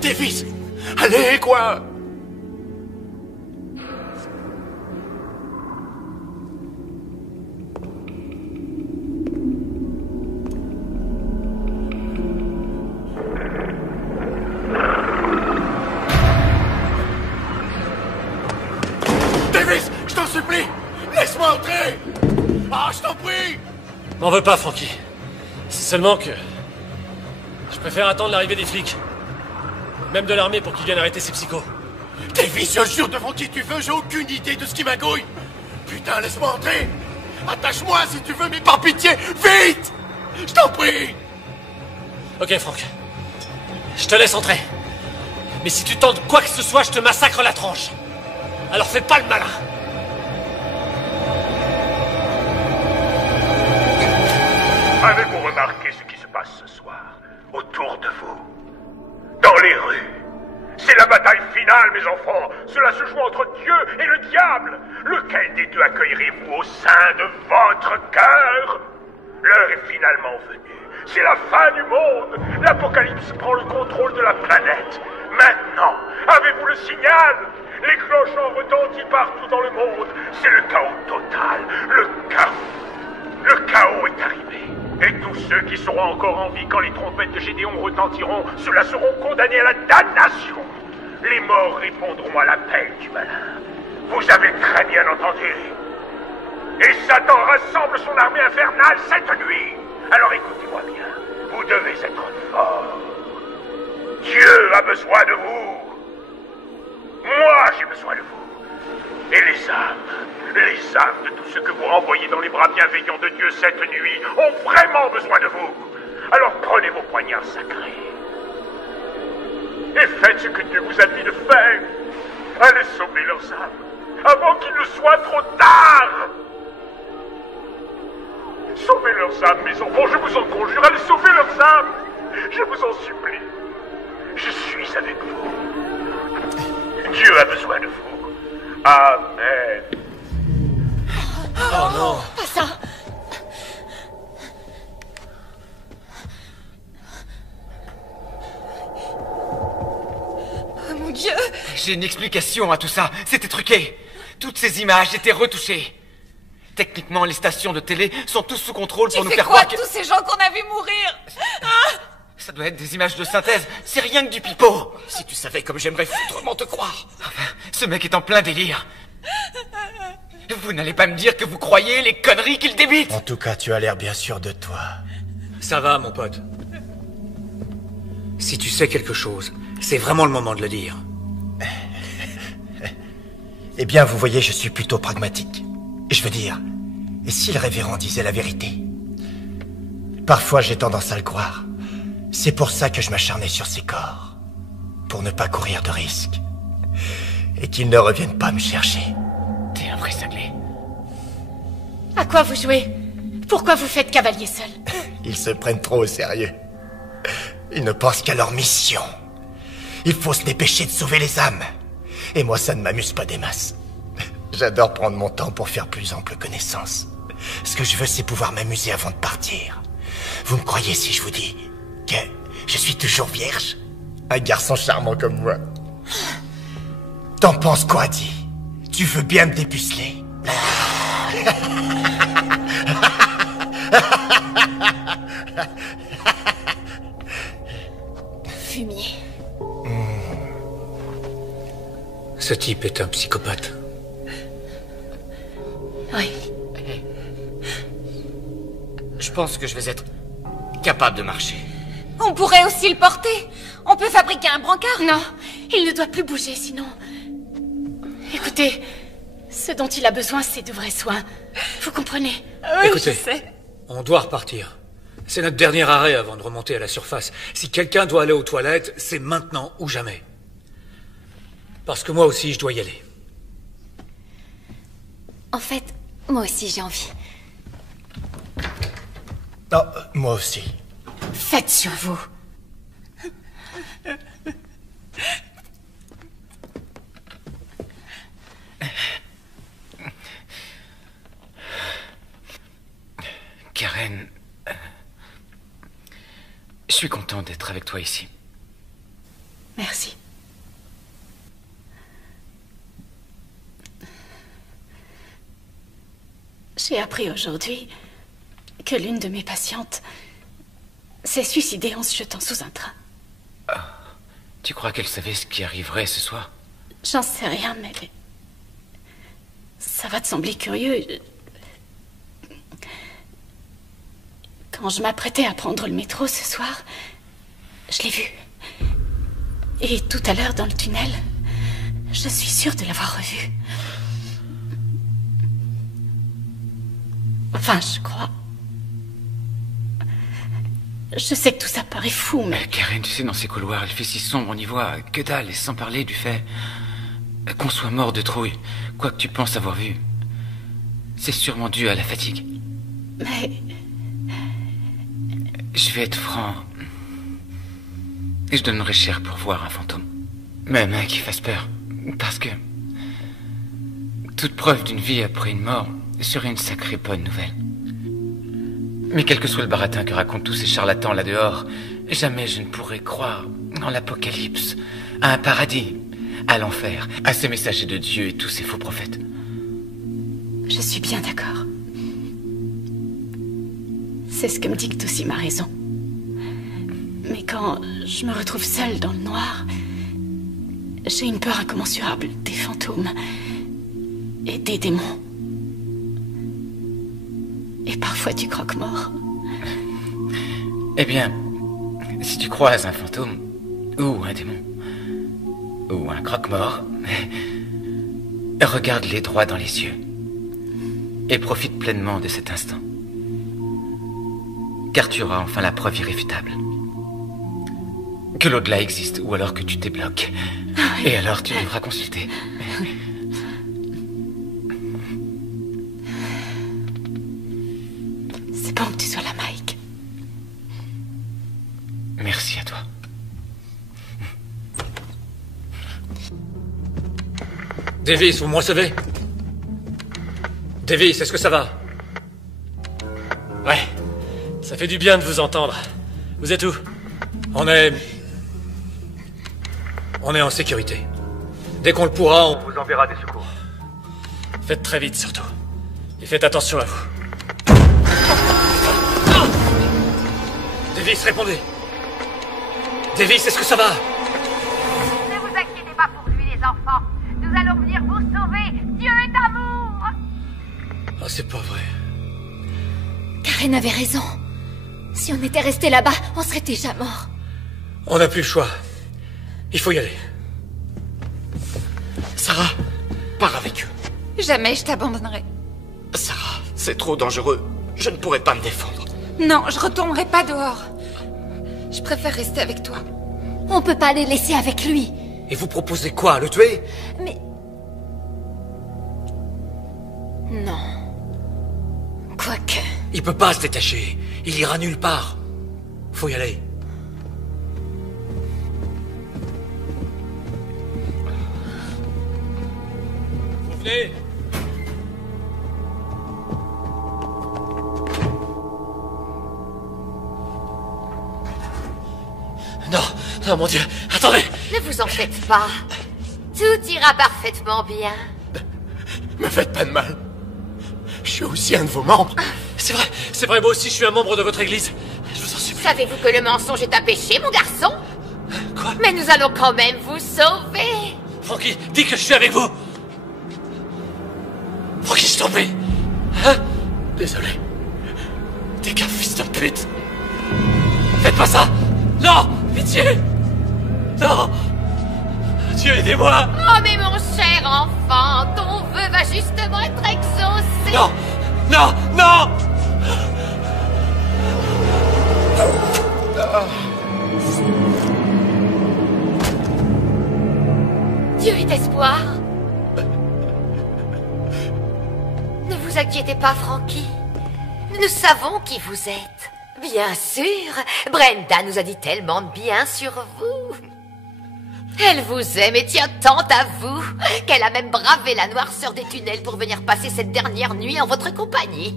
Davis! Allez, quoi! Davis, je t'en supplie! Laisse-moi entrer! Ah, je t'en prie! M'en veux pas, Frankie. C'est seulement que... je préfère attendre l'arrivée des flics. Même de l'armée pour qu'ils viennent arrêter ces psychos. Davis, je jure devant qui tu veux, j'ai aucune idée de ce qui m'agouille! Putain, laisse-moi entrer! Attache-moi si tu veux, mais par pitié, vite! Je t'en prie! Ok, Franck. Je te laisse entrer. Mais si tu tentes quoi que ce soit, je te massacre la tronche. Alors fais pas le malin. Avez-vous remarqué ce qui se passe ce soir autour de vous? Dans les rues. C'est la bataille finale. finale, mes enfants. Cela se joue entre Dieu et le diable. Lequel des deux accueillerez-vous au sein de votre cœur? L'heure est finalement venue. C'est la fin du monde. L'Apocalypse prend le contrôle de la planète. Maintenant, avez-vous le signal? Les cloches ont retenti partout dans le monde. C'est le chaos total. Le chaos. Le chaos est arrivé. Et tous ceux qui seront encore en vie quand les trompettes de Gédéon retentiront, ceux-là seront condamnés à la damnation. Les morts répondront à l'appel du malin. Vous avez très bien entendu. Et Satan rassemble son armée infernale cette nuit. Alors écoutez-moi bien. Vous devez être forts. Dieu a besoin de vous. Moi, j'ai besoin de vous. Et les âmes de tous ceux que vous renvoyez dans les bras bienveillants de Dieu cette nuit ont vraiment besoin de vous. Alors prenez vos poignards sacrés et faites ce que Dieu vous a dit de faire. Allez sauver leurs âmes avant qu'il ne soit trop tard. Sauvez leurs âmes, mes enfants, je vous en conjure, allez sauver leurs âmes. Je vous en supplie. Je suis avec vous. Dieu a besoin de vous. Amen. Oh non. Pas ça. Oh mon Dieu. J'ai une explication à tout ça. C'était truqué. Toutes ces images étaient retouchées. Techniquement, les stations de télé sont tous sous contrôle pour nous faire croire que... tous ces gens qu'on a vus mourir? Ça doit être des images de synthèse. C'est rien que du pipeau. Si tu savais comme j'aimerais foutrement te croire. Enfin, ce mec est en plein délire. Vous n'allez pas me dire que vous croyez les conneries qu'il débite? En tout cas, tu as l'air bien sûr de toi. Ça va, mon pote. Si tu sais quelque chose, c'est vraiment le moment de le dire. Eh bien, vous voyez, je suis plutôt pragmatique. Je veux dire, et si le révérend disait la vérité? Parfois, j'ai tendance à le croire. C'est pour ça que je m'acharnais sur ces corps. Pour ne pas courir de risques. Et qu'ils ne reviennent pas me chercher. T'es un vrai cinglé. À quoi vous jouez? Pourquoi vous faites cavalier seul? Ils se prennent trop au sérieux. Ils ne pensent qu'à leur mission. Il faut se dépêcher de sauver les âmes. Et moi, ça ne m'amuse pas des masses. J'adore prendre mon temps pour faire plus ample connaissance. Ce que je veux, c'est pouvoir m'amuser avant de partir. Vous me croyez si je vous dis que je suis toujours vierge? Un garçon charmant comme moi. T'en penses quoi, dis? Tu veux bien me dépuceler? Fumier. Ce type est un psychopathe. Oui. Je pense que je vais être capable de marcher. On pourrait aussi le porter. On peut fabriquer un brancard. Non, il ne doit plus bouger, sinon... Écoutez, ce dont il a besoin, c'est de vrais soins. Vous comprenez? Oui, Écoutez, je sais. on doit repartir. C'est notre dernier arrêt avant de remonter à la surface. Si quelqu'un doit aller aux toilettes, c'est maintenant ou jamais. Parce que moi aussi, je dois y aller. En fait, moi aussi j'ai envie. Oh, moi aussi. Faites sur vous. Karen, je suis content d'être avec toi ici. Merci. J'ai appris aujourd'hui que l'une de mes patientes s'est suicidée en se jetant sous un train. Tu crois qu'elle savait ce qui arriverait ce soir? J'en sais rien, mais... ça va te sembler curieux. Quand je m'apprêtais à prendre le métro ce soir, je l'ai vue. Et tout à l'heure, dans le tunnel, je suis sûre de l'avoir revue. Enfin, je crois. Je sais que tout ça paraît fou, mais... Karen, tu sais, dans ces couloirs, il fait si sombre, on n'y voit que dalle, et sans parler du fait qu'on soit mort de trouille. Quoi que tu penses avoir vu, c'est sûrement dû à la fatigue. Mais... Je vais être franc. Et je donnerais cher pour voir un fantôme. Même qui fasse peur. Parce que... toute preuve d'une vie après une mort serait une sacrée bonne nouvelle. Mais quel que soit le baratin que racontent tous ces charlatans là-dehors, jamais je ne pourrais croire en l'apocalypse, à un paradis, à l'enfer, à ces messagers de Dieu et tous ces faux prophètes. Je suis bien d'accord. C'est ce que me dicte aussi ma raison. Mais quand je me retrouve seule dans le noir, j'ai une peur incommensurable des fantômes et des démons. Et parfois du croque-mort. Eh bien, si tu croises un fantôme, ou un démon, ou un croque-mort, regarde-les droit dans les yeux. Et profite pleinement de cet instant. Car tu auras enfin la preuve irréfutable. Que l'au-delà existe, ou alors que tu débloques. Et alors tu devras consulter. C'est bon que tu sois là, Mike. Merci à toi. Davis, vous me recevez? Davis, est-ce que ça va? Ouais, ça fait du bien de vous entendre. Vous êtes où? On est en sécurité. Dès qu'on le pourra, on vous enverra des secours. Faites très vite, surtout. Et faites attention à vous. Ah! Davis, répondez. Davis, est-ce que ça va? Ne vous inquiétez pas pour lui, les enfants. Nous allons venir vous sauver. Dieu est amour. Ah, c'est pas vrai. Karen avait raison. Si on était resté là-bas, on serait déjà morts. On n'a plus le choix. Il faut y aller. Sarah, pars avec eux. Jamais je t'abandonnerai. Sarah, c'est trop dangereux. Je ne pourrais pas me défendre. Non, je retournerai pas dehors. Je préfère rester avec toi. On peut pas les laisser avec lui. Et vous proposez quoi, le tuer? Mais... non. Quoique... Il peut pas se détacher. Il ira nulle part. Faut y aller. Vous venez? Non, non, mon Dieu, attendez! Ne vous en faites pas. Tout ira parfaitement bien. Me faites pas de mal. Je suis aussi un de vos membres. C'est vrai, moi aussi je suis un membre de votre église. Je vous en supplie. Savez-vous que le mensonge est un péché, mon garçon? Quoi? Mais nous allons quand même vous sauver. Frankie, dis que je suis avec vous. Frankie, je t'en prie. Hein? Désolé. T'es qu'un fils de pute. Faites pas ça. Non, pitié. Non. Dieu, aidez-moi. Oh, mais mon cher enfant, ton vœu va justement être exaucé. Non, non, non. Dieu est espoir. Ne vous inquiétez pas, Frankie. Nous savons qui vous êtes. Bien sûr, Brenda nous a dit tellement de bien sur vous. Elle vous aime et tient tant à vous qu'elle a même bravé la noirceur des tunnels pour venir passer cette dernière nuit en votre compagnie.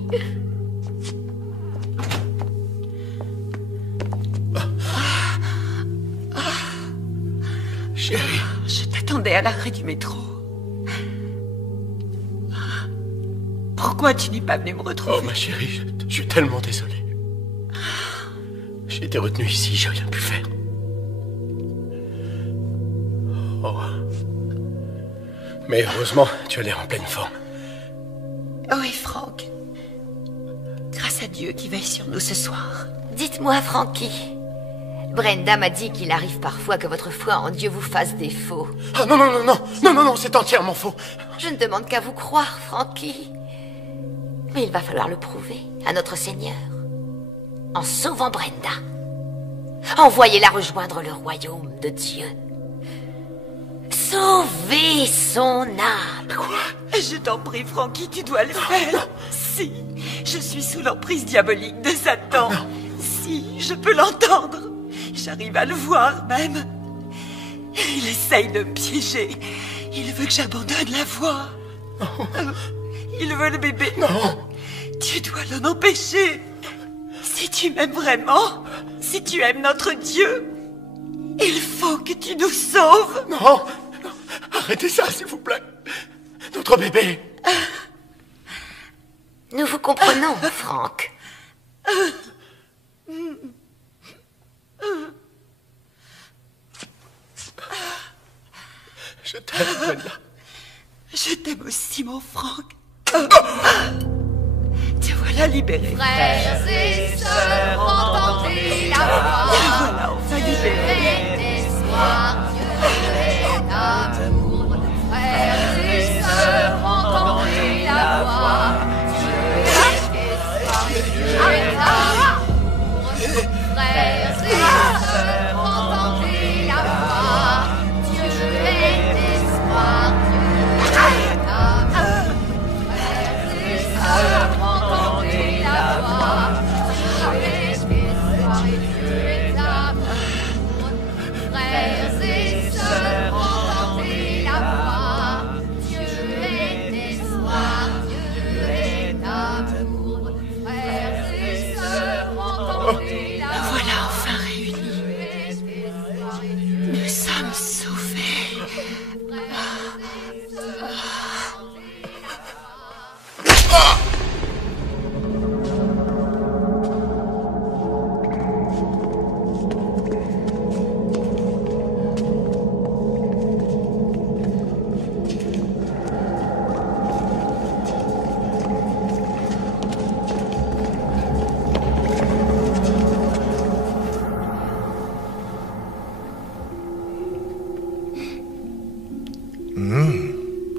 Chérie. Je t'attendais à l'arrêt du métro. Pourquoi tu n'es pas venu me retrouver? Oh, ma chérie, je suis tellement désolé. J'ai été retenu ici, j'ai rien pu faire. Oh. Mais heureusement, tu as l'air en pleine forme. Oui, Franck. Grâce à Dieu qui veille sur nous ce soir. Dites-moi, Frankie. Brenda m'a dit qu'il arrive parfois que votre foi en Dieu vous fasse défaut. Ah non, non, non, non, non, non, non, c'est entièrement faux. Je ne demande qu'à vous croire, Frankie. Mais il va falloir le prouver à notre Seigneur. En sauvant Brenda. Envoyez-la rejoindre le royaume de Dieu. Sauvez son âme. Quoi? Je t'en prie, Frankie, tu dois le faire. Si, je suis sous l'emprise diabolique de Satan. Si, je peux l'entendre. J'arrive à le voir même. Il essaye de me piéger. Il veut que j'abandonne la voie. Il veut le bébé. Non. Tu dois l'en empêcher. Si tu m'aimes vraiment, si tu aimes notre Dieu, il faut que tu nous sauves. Non. Arrêtez ça, s'il vous plaît. Notre bébé. Nous vous comprenons, Franck. Je t'aime, Brenda. Je t'aime aussi, mon Franck. Te voilà libéré. Frères et sœurs, entendez la voix. Te voilà enfin libéré. D'espoir, Dieu est amour. Frères et sœurs, entendez la voix. Dieu est espoir, Dieu est amour. Frères et sœurs, entendez la voix. Dieu est espoir, Dieu est amour. Frères et sœurs, entendez la voix. Dieu est espoir et Dieu est amour. Frères et sœurs, entendez la voix. Dieu est espoir, Dieu est amour. Frères et sœurs, entendez la voix. Nous voilà enfin réunis. Nous sommes sauvés.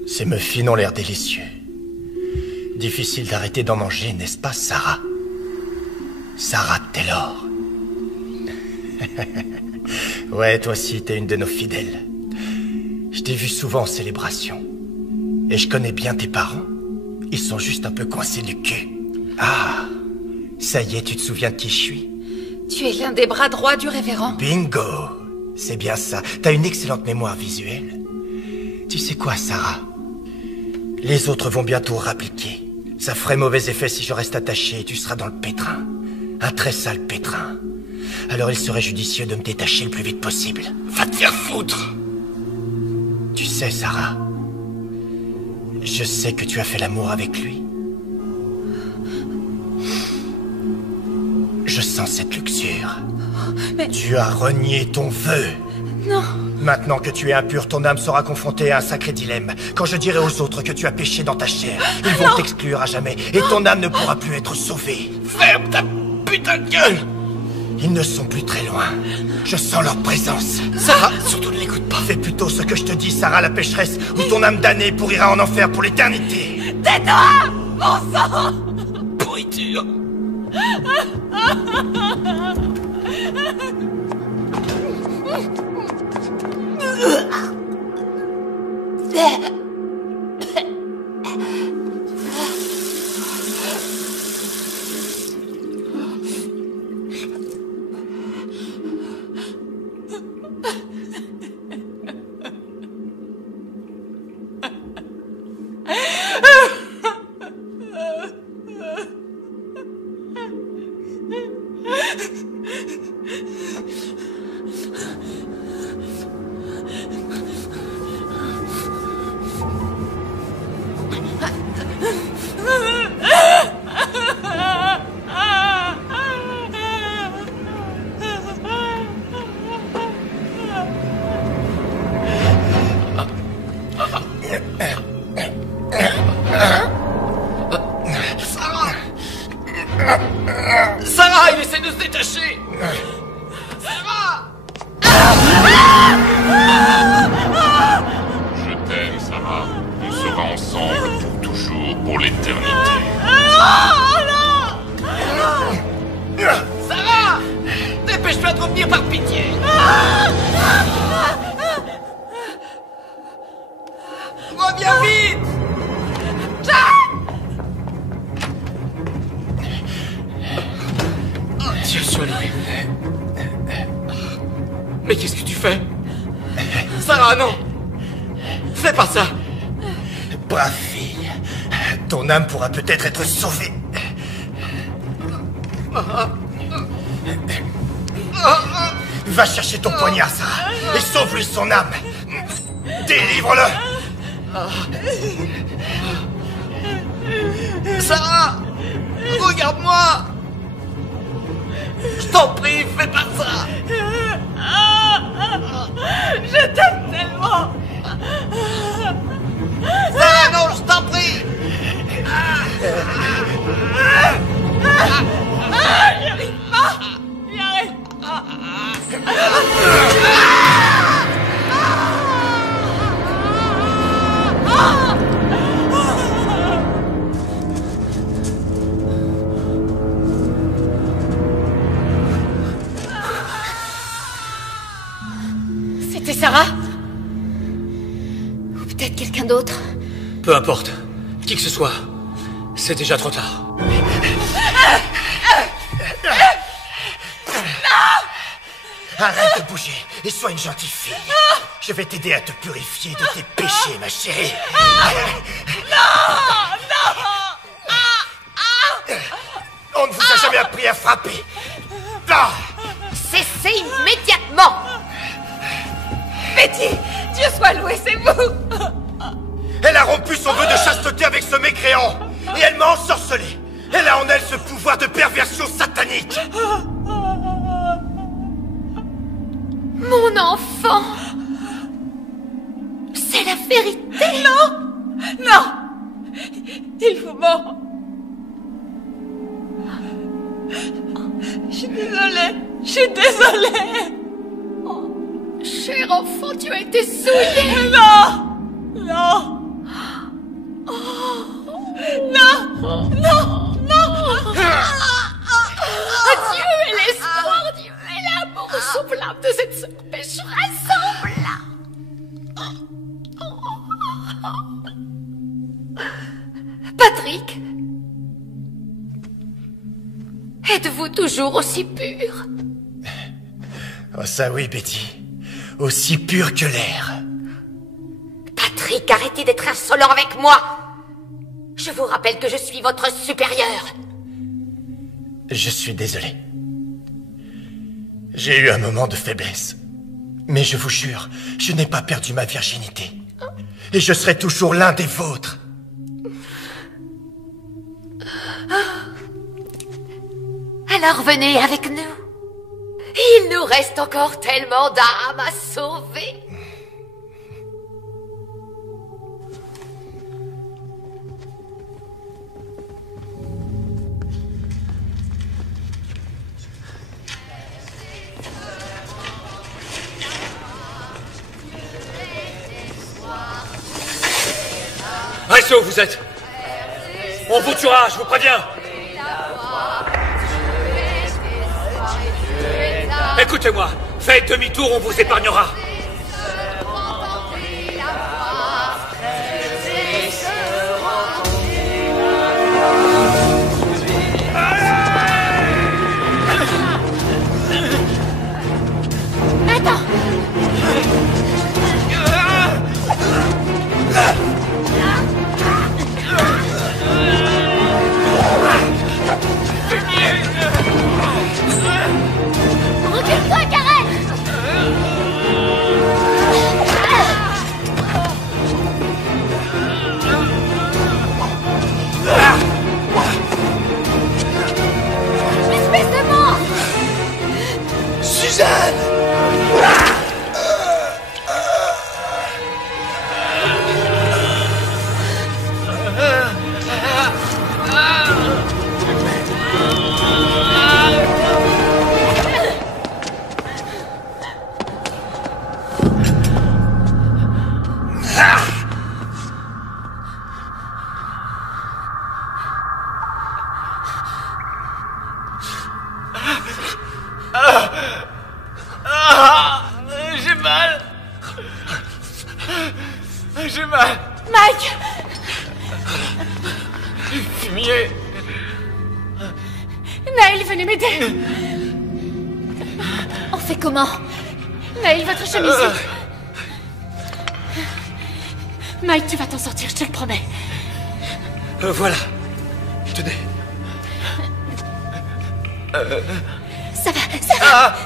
Ces muffins ont l'air délicieux. Difficile d'arrêter d'en manger, n'est-ce pas, Sarah? Sarah Taylor. Ouais, toi aussi, t'es une de nos fidèles. Je t'ai vu souvent en célébration. Et je connais bien tes parents. Ils sont juste un peu coincés du cul. Ah, ça y est, tu te souviens de qui je suis? Tu es l'un des bras droits du révérend. Bingo! C'est bien ça. T'as une excellente mémoire visuelle. Tu sais quoi, Sarah? Les autres vont bientôt rappliquer. Ça ferait mauvais effet si je reste attaché et tu seras dans le pétrin. Un très sale pétrin. Alors il serait judicieux de me détacher le plus vite possible. Va te faire foutre! Tu sais, Sarah, je sais que tu as fait l'amour avec lui. Je sens cette luxure. Mais... Tu as renié ton vœu. Non. Maintenant que tu es impur, ton âme sera confrontée à un sacré dilemme. Quand je dirai aux autres que tu as péché dans ta chair, ils vont t'exclure à jamais, et ton âme ne pourra plus être sauvée. Ferme ta putain de gueule! Ils ne sont plus très loin. Je sens leur présence. Sarah, surtout ne l'écoute pas. Fais plutôt ce que je te dis, Sarah la pécheresse, ou ton âme damnée pourrira en enfer pour l'éternité. Tais-toi, mon sang! Pourriture. Sarah, il essaie de se détacher. Sarah! Je t'aime, Sarah. On sera ensemble pour toujours, pour l'éternité. Sarah! Dépêche-toi de revenir par pitié. Reviens vite! Dieu soit loué. Mais qu'est-ce que tu fais? Sarah, non! Fais pas ça! Brave fille. Ton âme pourra peut-être être sauvée. Va chercher ton poignard, Sarah, et sauve-lui son âme. Délivre-le. Sarah! Regarde-moi! Je t'en prie, fais pas ça! Je t'aime tellement. Sarah, non, je t'en prie! J'y arrive pas. J'y arrive pas. C'était Sarah? Ou peut-être quelqu'un d'autre? Peu importe. Qui que ce soit. C'est déjà trop tard. Arrête de bouger et sois une gentille fille. Je vais t'aider à te purifier de tes péchés, ma chérie. On ne vous a jamais appris à frapper. Cessez immédiatement! Betty, Dieu soit loué, c'est vous. Elle a rompu son vœu de chasteté avec ce mécréant. Et elle m'a ensorcelé. Elle a en elle ce pouvoir de perversion satanique. Mon enfant! C'est la vérité! Non! Non! Il vous ment! Je suis désolée! Je suis désolée! Oh, cher enfant, tu as été souillé! Non! Non! Oh. Non! Non! Non! Dieu est l'espoir, Dieu est l'amour soufflable de cette sœur pécheresse. Patrick, êtes-vous toujours aussi pur? Oh ça oui, Betty. Aussi pur que l'air. Patrick, arrêtez d'être insolent avec moi. Je vous rappelle que je suis votre supérieur. Je suis désolé. J'ai eu un moment de faiblesse. Mais je vous jure, je n'ai pas perdu ma virginité. Et je serai toujours l'un des vôtres. Alors venez avec nous. Il nous reste encore tellement d'âmes à sauver. Restez où vous êtes. On vous tuera, je vous préviens. Écoutez-moi, faites demi-tour, on vous épargnera. Attends. Recule-toi, Karen! Espèce de mort! Suzanne! J'ai mal. J'ai mal. Mike! Fumier. Naël, venez m'aider. On fait comment? Naël, votre chemise. Mike, tu vas t'en sortir, je te le promets. Voilà. Tenez. Ça va, ça va.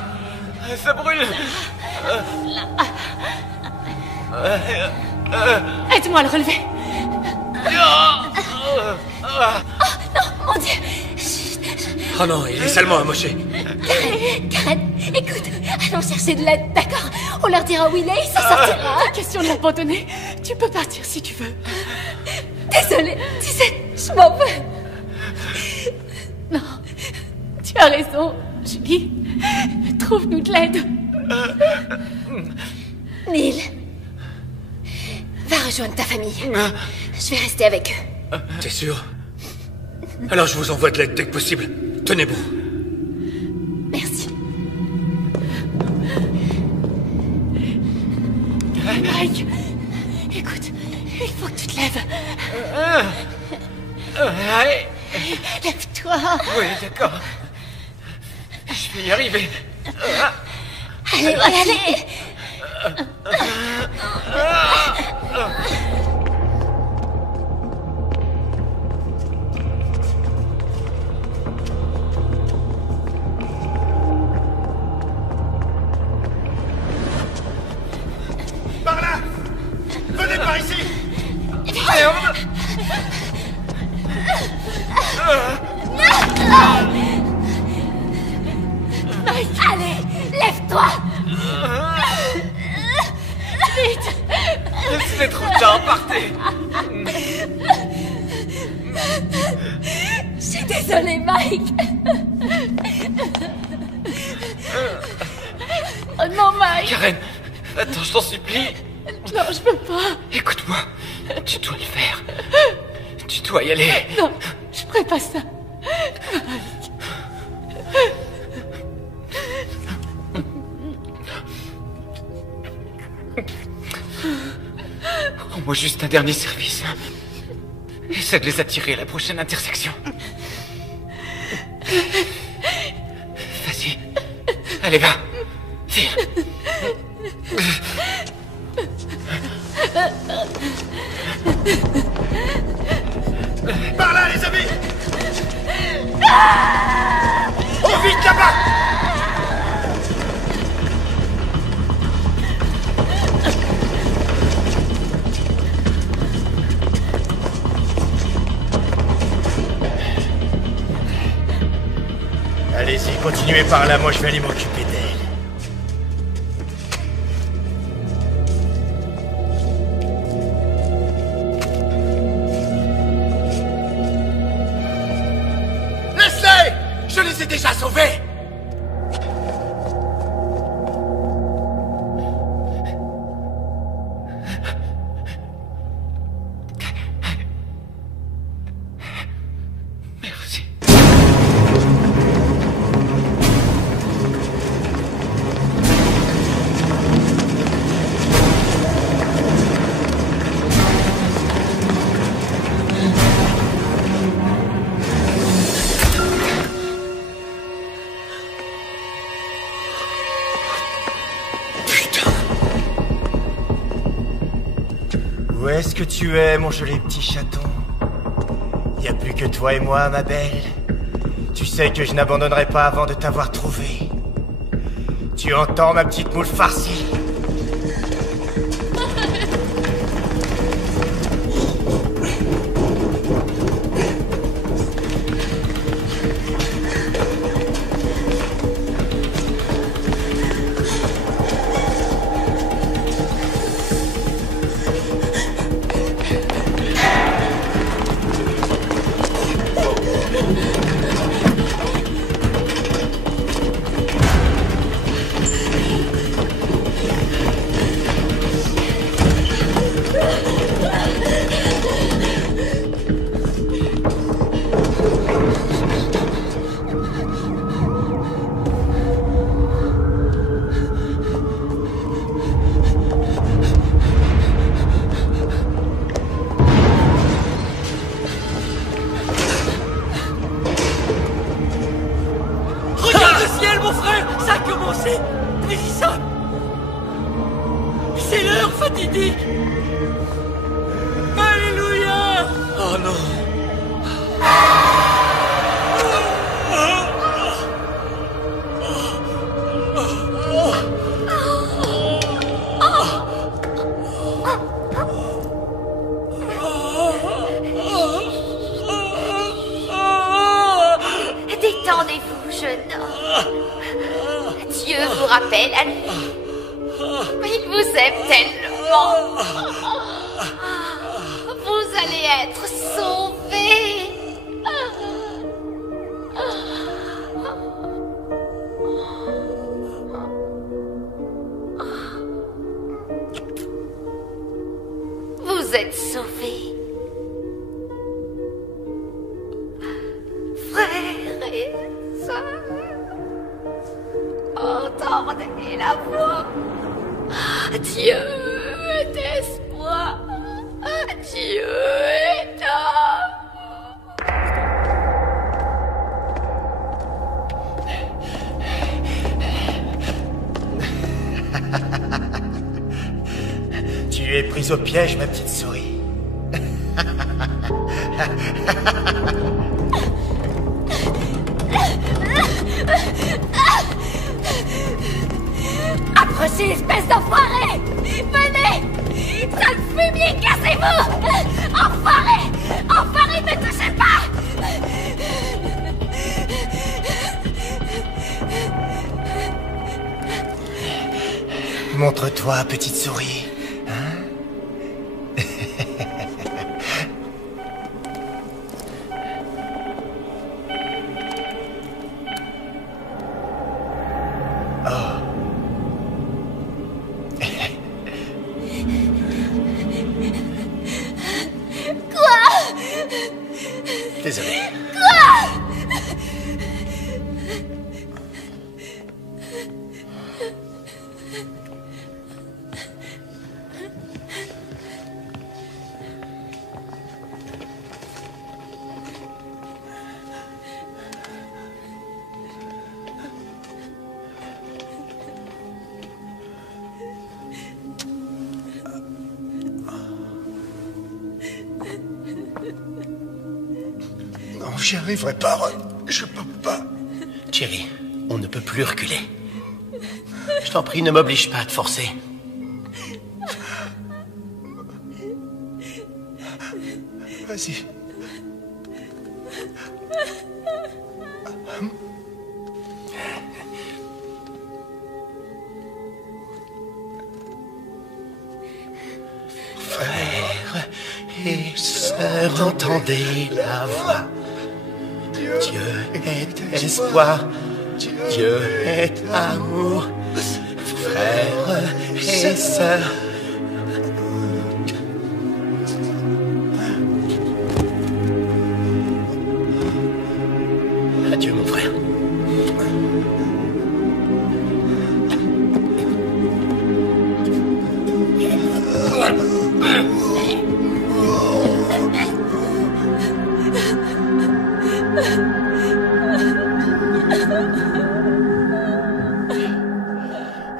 Ça brûle. Aide-moi à le relever. Oh non, mon Dieu. Oh non, il est seulement amoché. Karen, écoute, allons chercher de l'aide, d'accord? On leur dira où il est, il s'en sortira. Pas question de l'abandonner. Tu peux partir si tu veux. Désolée, tu sais, je m'en veux. Non, tu as raison, Julie. Trouve-nous de l'aide. Neil, va rejoindre ta famille. Je vais rester avec eux. T'es sûr? Alors je vous envoie de l'aide dès que possible. Tenez bon. Merci. Mike, écoute, il faut que tu te lèves. Lève-toi. Oui, d'accord. Je vais y arriver. Allez, allez. Par là! Venez par ici! Mike, allez, lève-toi. Vite. C'est trop tard, partez. Je suis désolée, Mike. Oh non, Mike. Karen, attends, je t'en supplie. Non, je peux pas. Écoute-moi, tu dois le faire. Tu dois y aller. Non, je ferai pas ça. Mike. Rends-moi juste un dernier service. Essaie de les attirer à la prochaine intersection. Vas-y. Allez, va. File. Par là, les amis! Oh, vite là-bas! Allez-y, continuez par là, moi je vais aller m'occuper d'elle. Laisse-les! Je les ai déjà sauvés! Merci. Où est-ce que tu es, mon joli petit chaton? Y a plus que toi et moi, ma belle. Tu sais que je n'abandonnerai pas avant de t'avoir trouvé. Tu entends, ma petite moule farcie? Regarde le ciel, mon frère! Ça a commencé! Mélissa! C'est l'heure fatidique! non. Détendez-vous, jeune homme. Dieu vous rappelle à lui. Il vous aime tellement. Vous allez être sauvés. Vous êtes sauvés. Frères et sœurs, entendez la voix. Dieu est espoir. Dieu est Tu es prise au piège, ma petite souris. Approchez, espèce d'enfoiré! Venez! Sale fumier, cassez-vous! Enfoiré! Enfoiré, ne touchez pas! Montre-toi, petite souris. Hein? Désolé. Quoi? Non, j'y arriverai pas, Ron. Je peux pas. Jerry, on ne peut plus reculer. Je t'en prie, ne m'oblige pas à te forcer. Vas-y. Frères et sœurs, entendez la voix. Dieu est espoir, Dieu est amour. Frères et sœurs. Adieu, mon frère.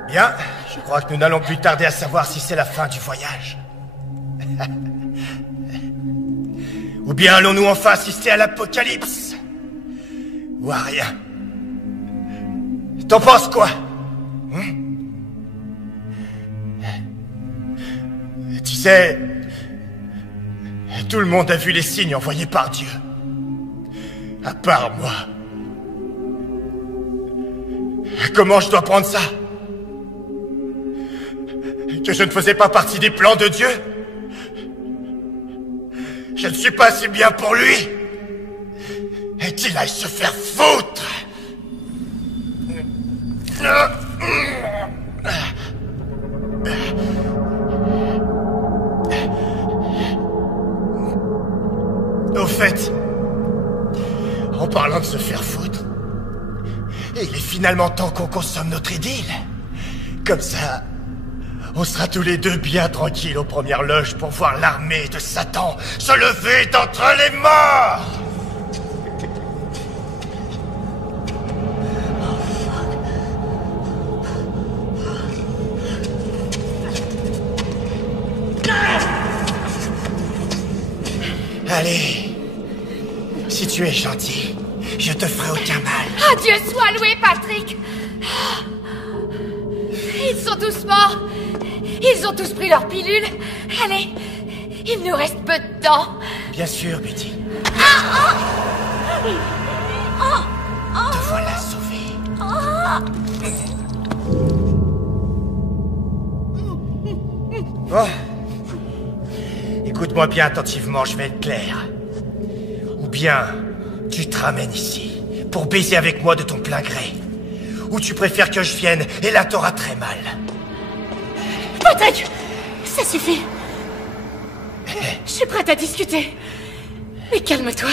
Bien, je crois que nous n'allons plus tarder à savoir si c'est la fin du voyage. Ou bien allons-nous enfin assister à l'apocalypse? Ou à rien? T'en penses quoi? Tu sais, tout le monde a vu les signes envoyés par Dieu. À part moi. Comment je dois prendre ça? Que je ne faisais pas partie des plans de Dieu? Je ne suis pas si bien pour lui? Et qu'il aille se faire foutre! Au fait, en parlant de se faire foutre, il est finalement temps qu'on consomme notre idylle. Comme ça, on sera tous les deux bien tranquilles aux premières loges pour voir l'armée de Satan se lever d'entre les morts. Allez. Si tu es gentil, je te ferai aucun mal. Ah, Dieu soit loué, Patrick! Ils sont tous morts. Ils ont tous pris leur pilule. Allez, il nous reste peu de temps. Bien sûr, Betty. Te voilà sauvé. Bon. Écoute-moi bien attentivement, je vais être clair. Ou bien, tu te ramènes ici pour baiser avec moi de ton plein gré. Ou tu préfères que je vienne et là t'auras très mal. Patrick, ça suffit. Je suis prête à discuter. Mais calme-toi.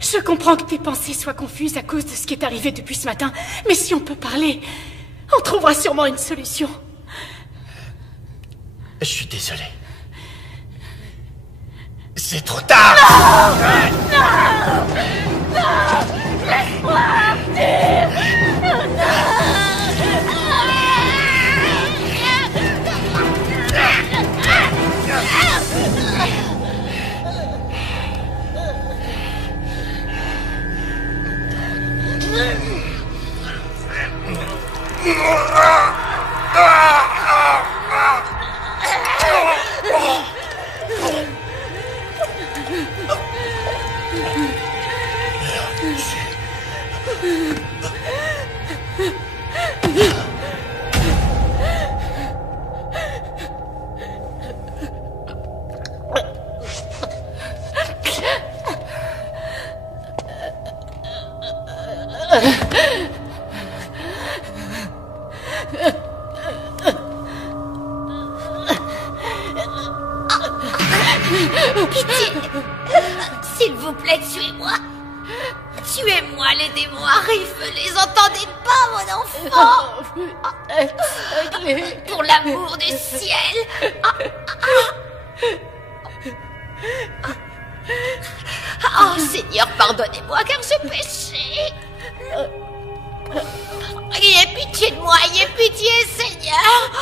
Je comprends que tes pensées soient confuses à cause de ce qui est arrivé depuis ce matin. Mais si on peut parler, on trouvera sûrement une solution. Je suis désolé. C'est trop tard. Non, laisse-moi partir. Pitié, s'il vous plaît, tuez-moi. Tuez-moi, les démons arrivent, les entendez pas, mon enfant. Pour l'amour du ciel. Oh, Seigneur, pardonnez-moi, car j'ai péché. Ayez pitié de moi, ayez pitié, Seigneur.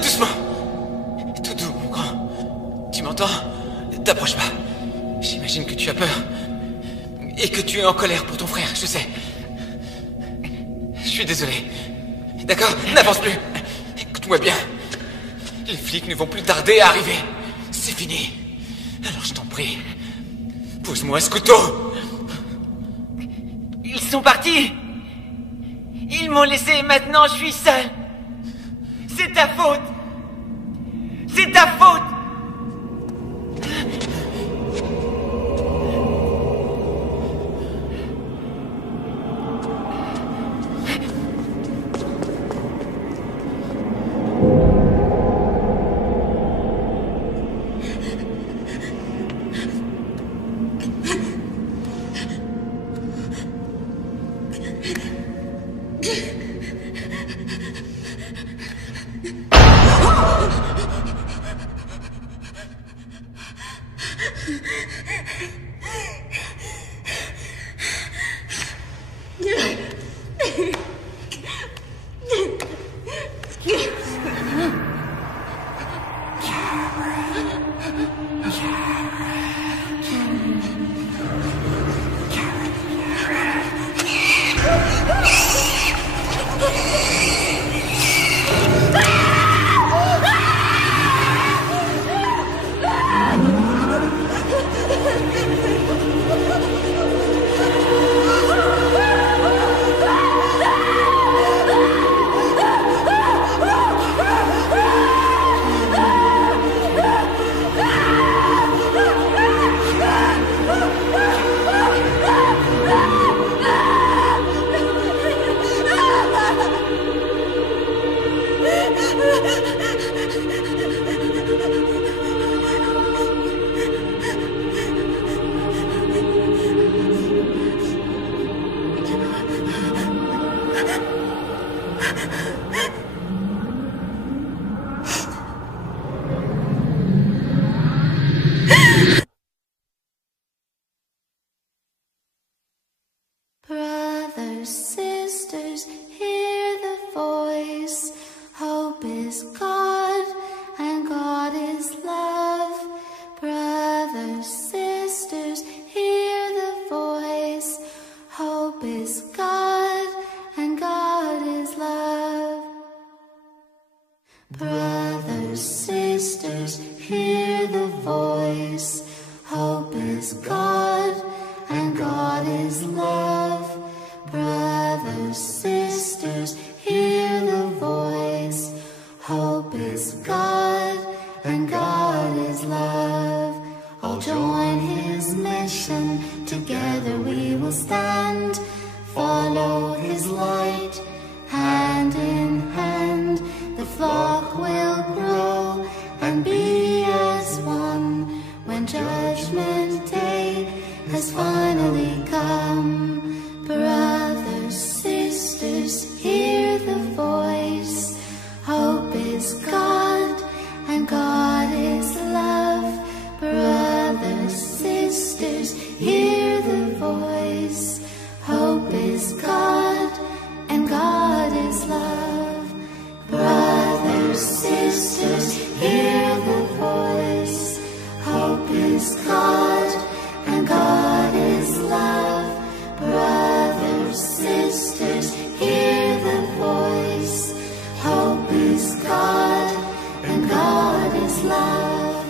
Doucement. Tout doux, mon grand. Tu m'entends? T'approches pas. J'imagine que tu as peur. Et que tu es en colère pour ton frère, je sais. Je suis désolé. D'accord? N'avance plus. Écoute-moi bien. Les flics ne vont plus tarder à arriver. C'est fini. Alors je t'en prie. Pose-moi ce couteau. Ils sont partis. Ils m'ont laissé, maintenant je suis seul. C'est ta faute. C'est ta faute. Brothers, sisters, hear the voice. Hope is God, and God is love. Brothers, sisters, hear the voice. Hope is God, and God is love. Brothers, sisters, hear the voice. Hope is God, and God is love. Brothers, sisters, hear the voice. Hope is God, and God is love. All join His mission, together we will stand. Follow His light, hand in hand. The flock will grow and be as one when Judgment Day has finally come. Brothers, sisters, hear the voice. Hope is God, and God is love. Brothers, sisters, hear the voice. Hope is God, and God is love. Brothers, sisters, hear the voice. Hope is God, and God is love. Brothers, sisters, hear the voice. Hope is God, and God is love.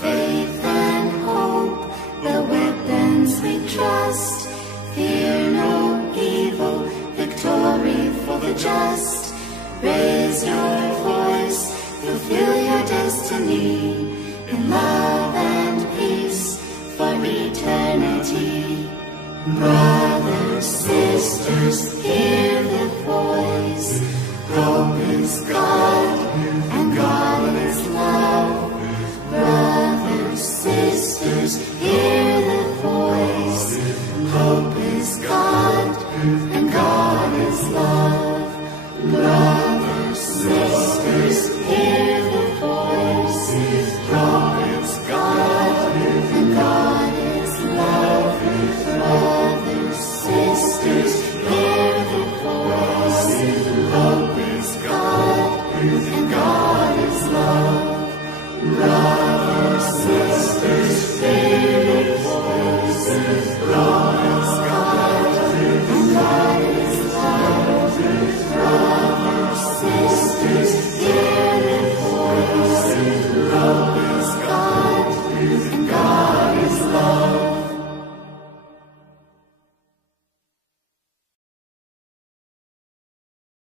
Faith and hope, the weapons we trust. Fear no evil, victory for the just. Raise your voice, fulfill your destiny. In love and peace for eternity. Brothers, sisters,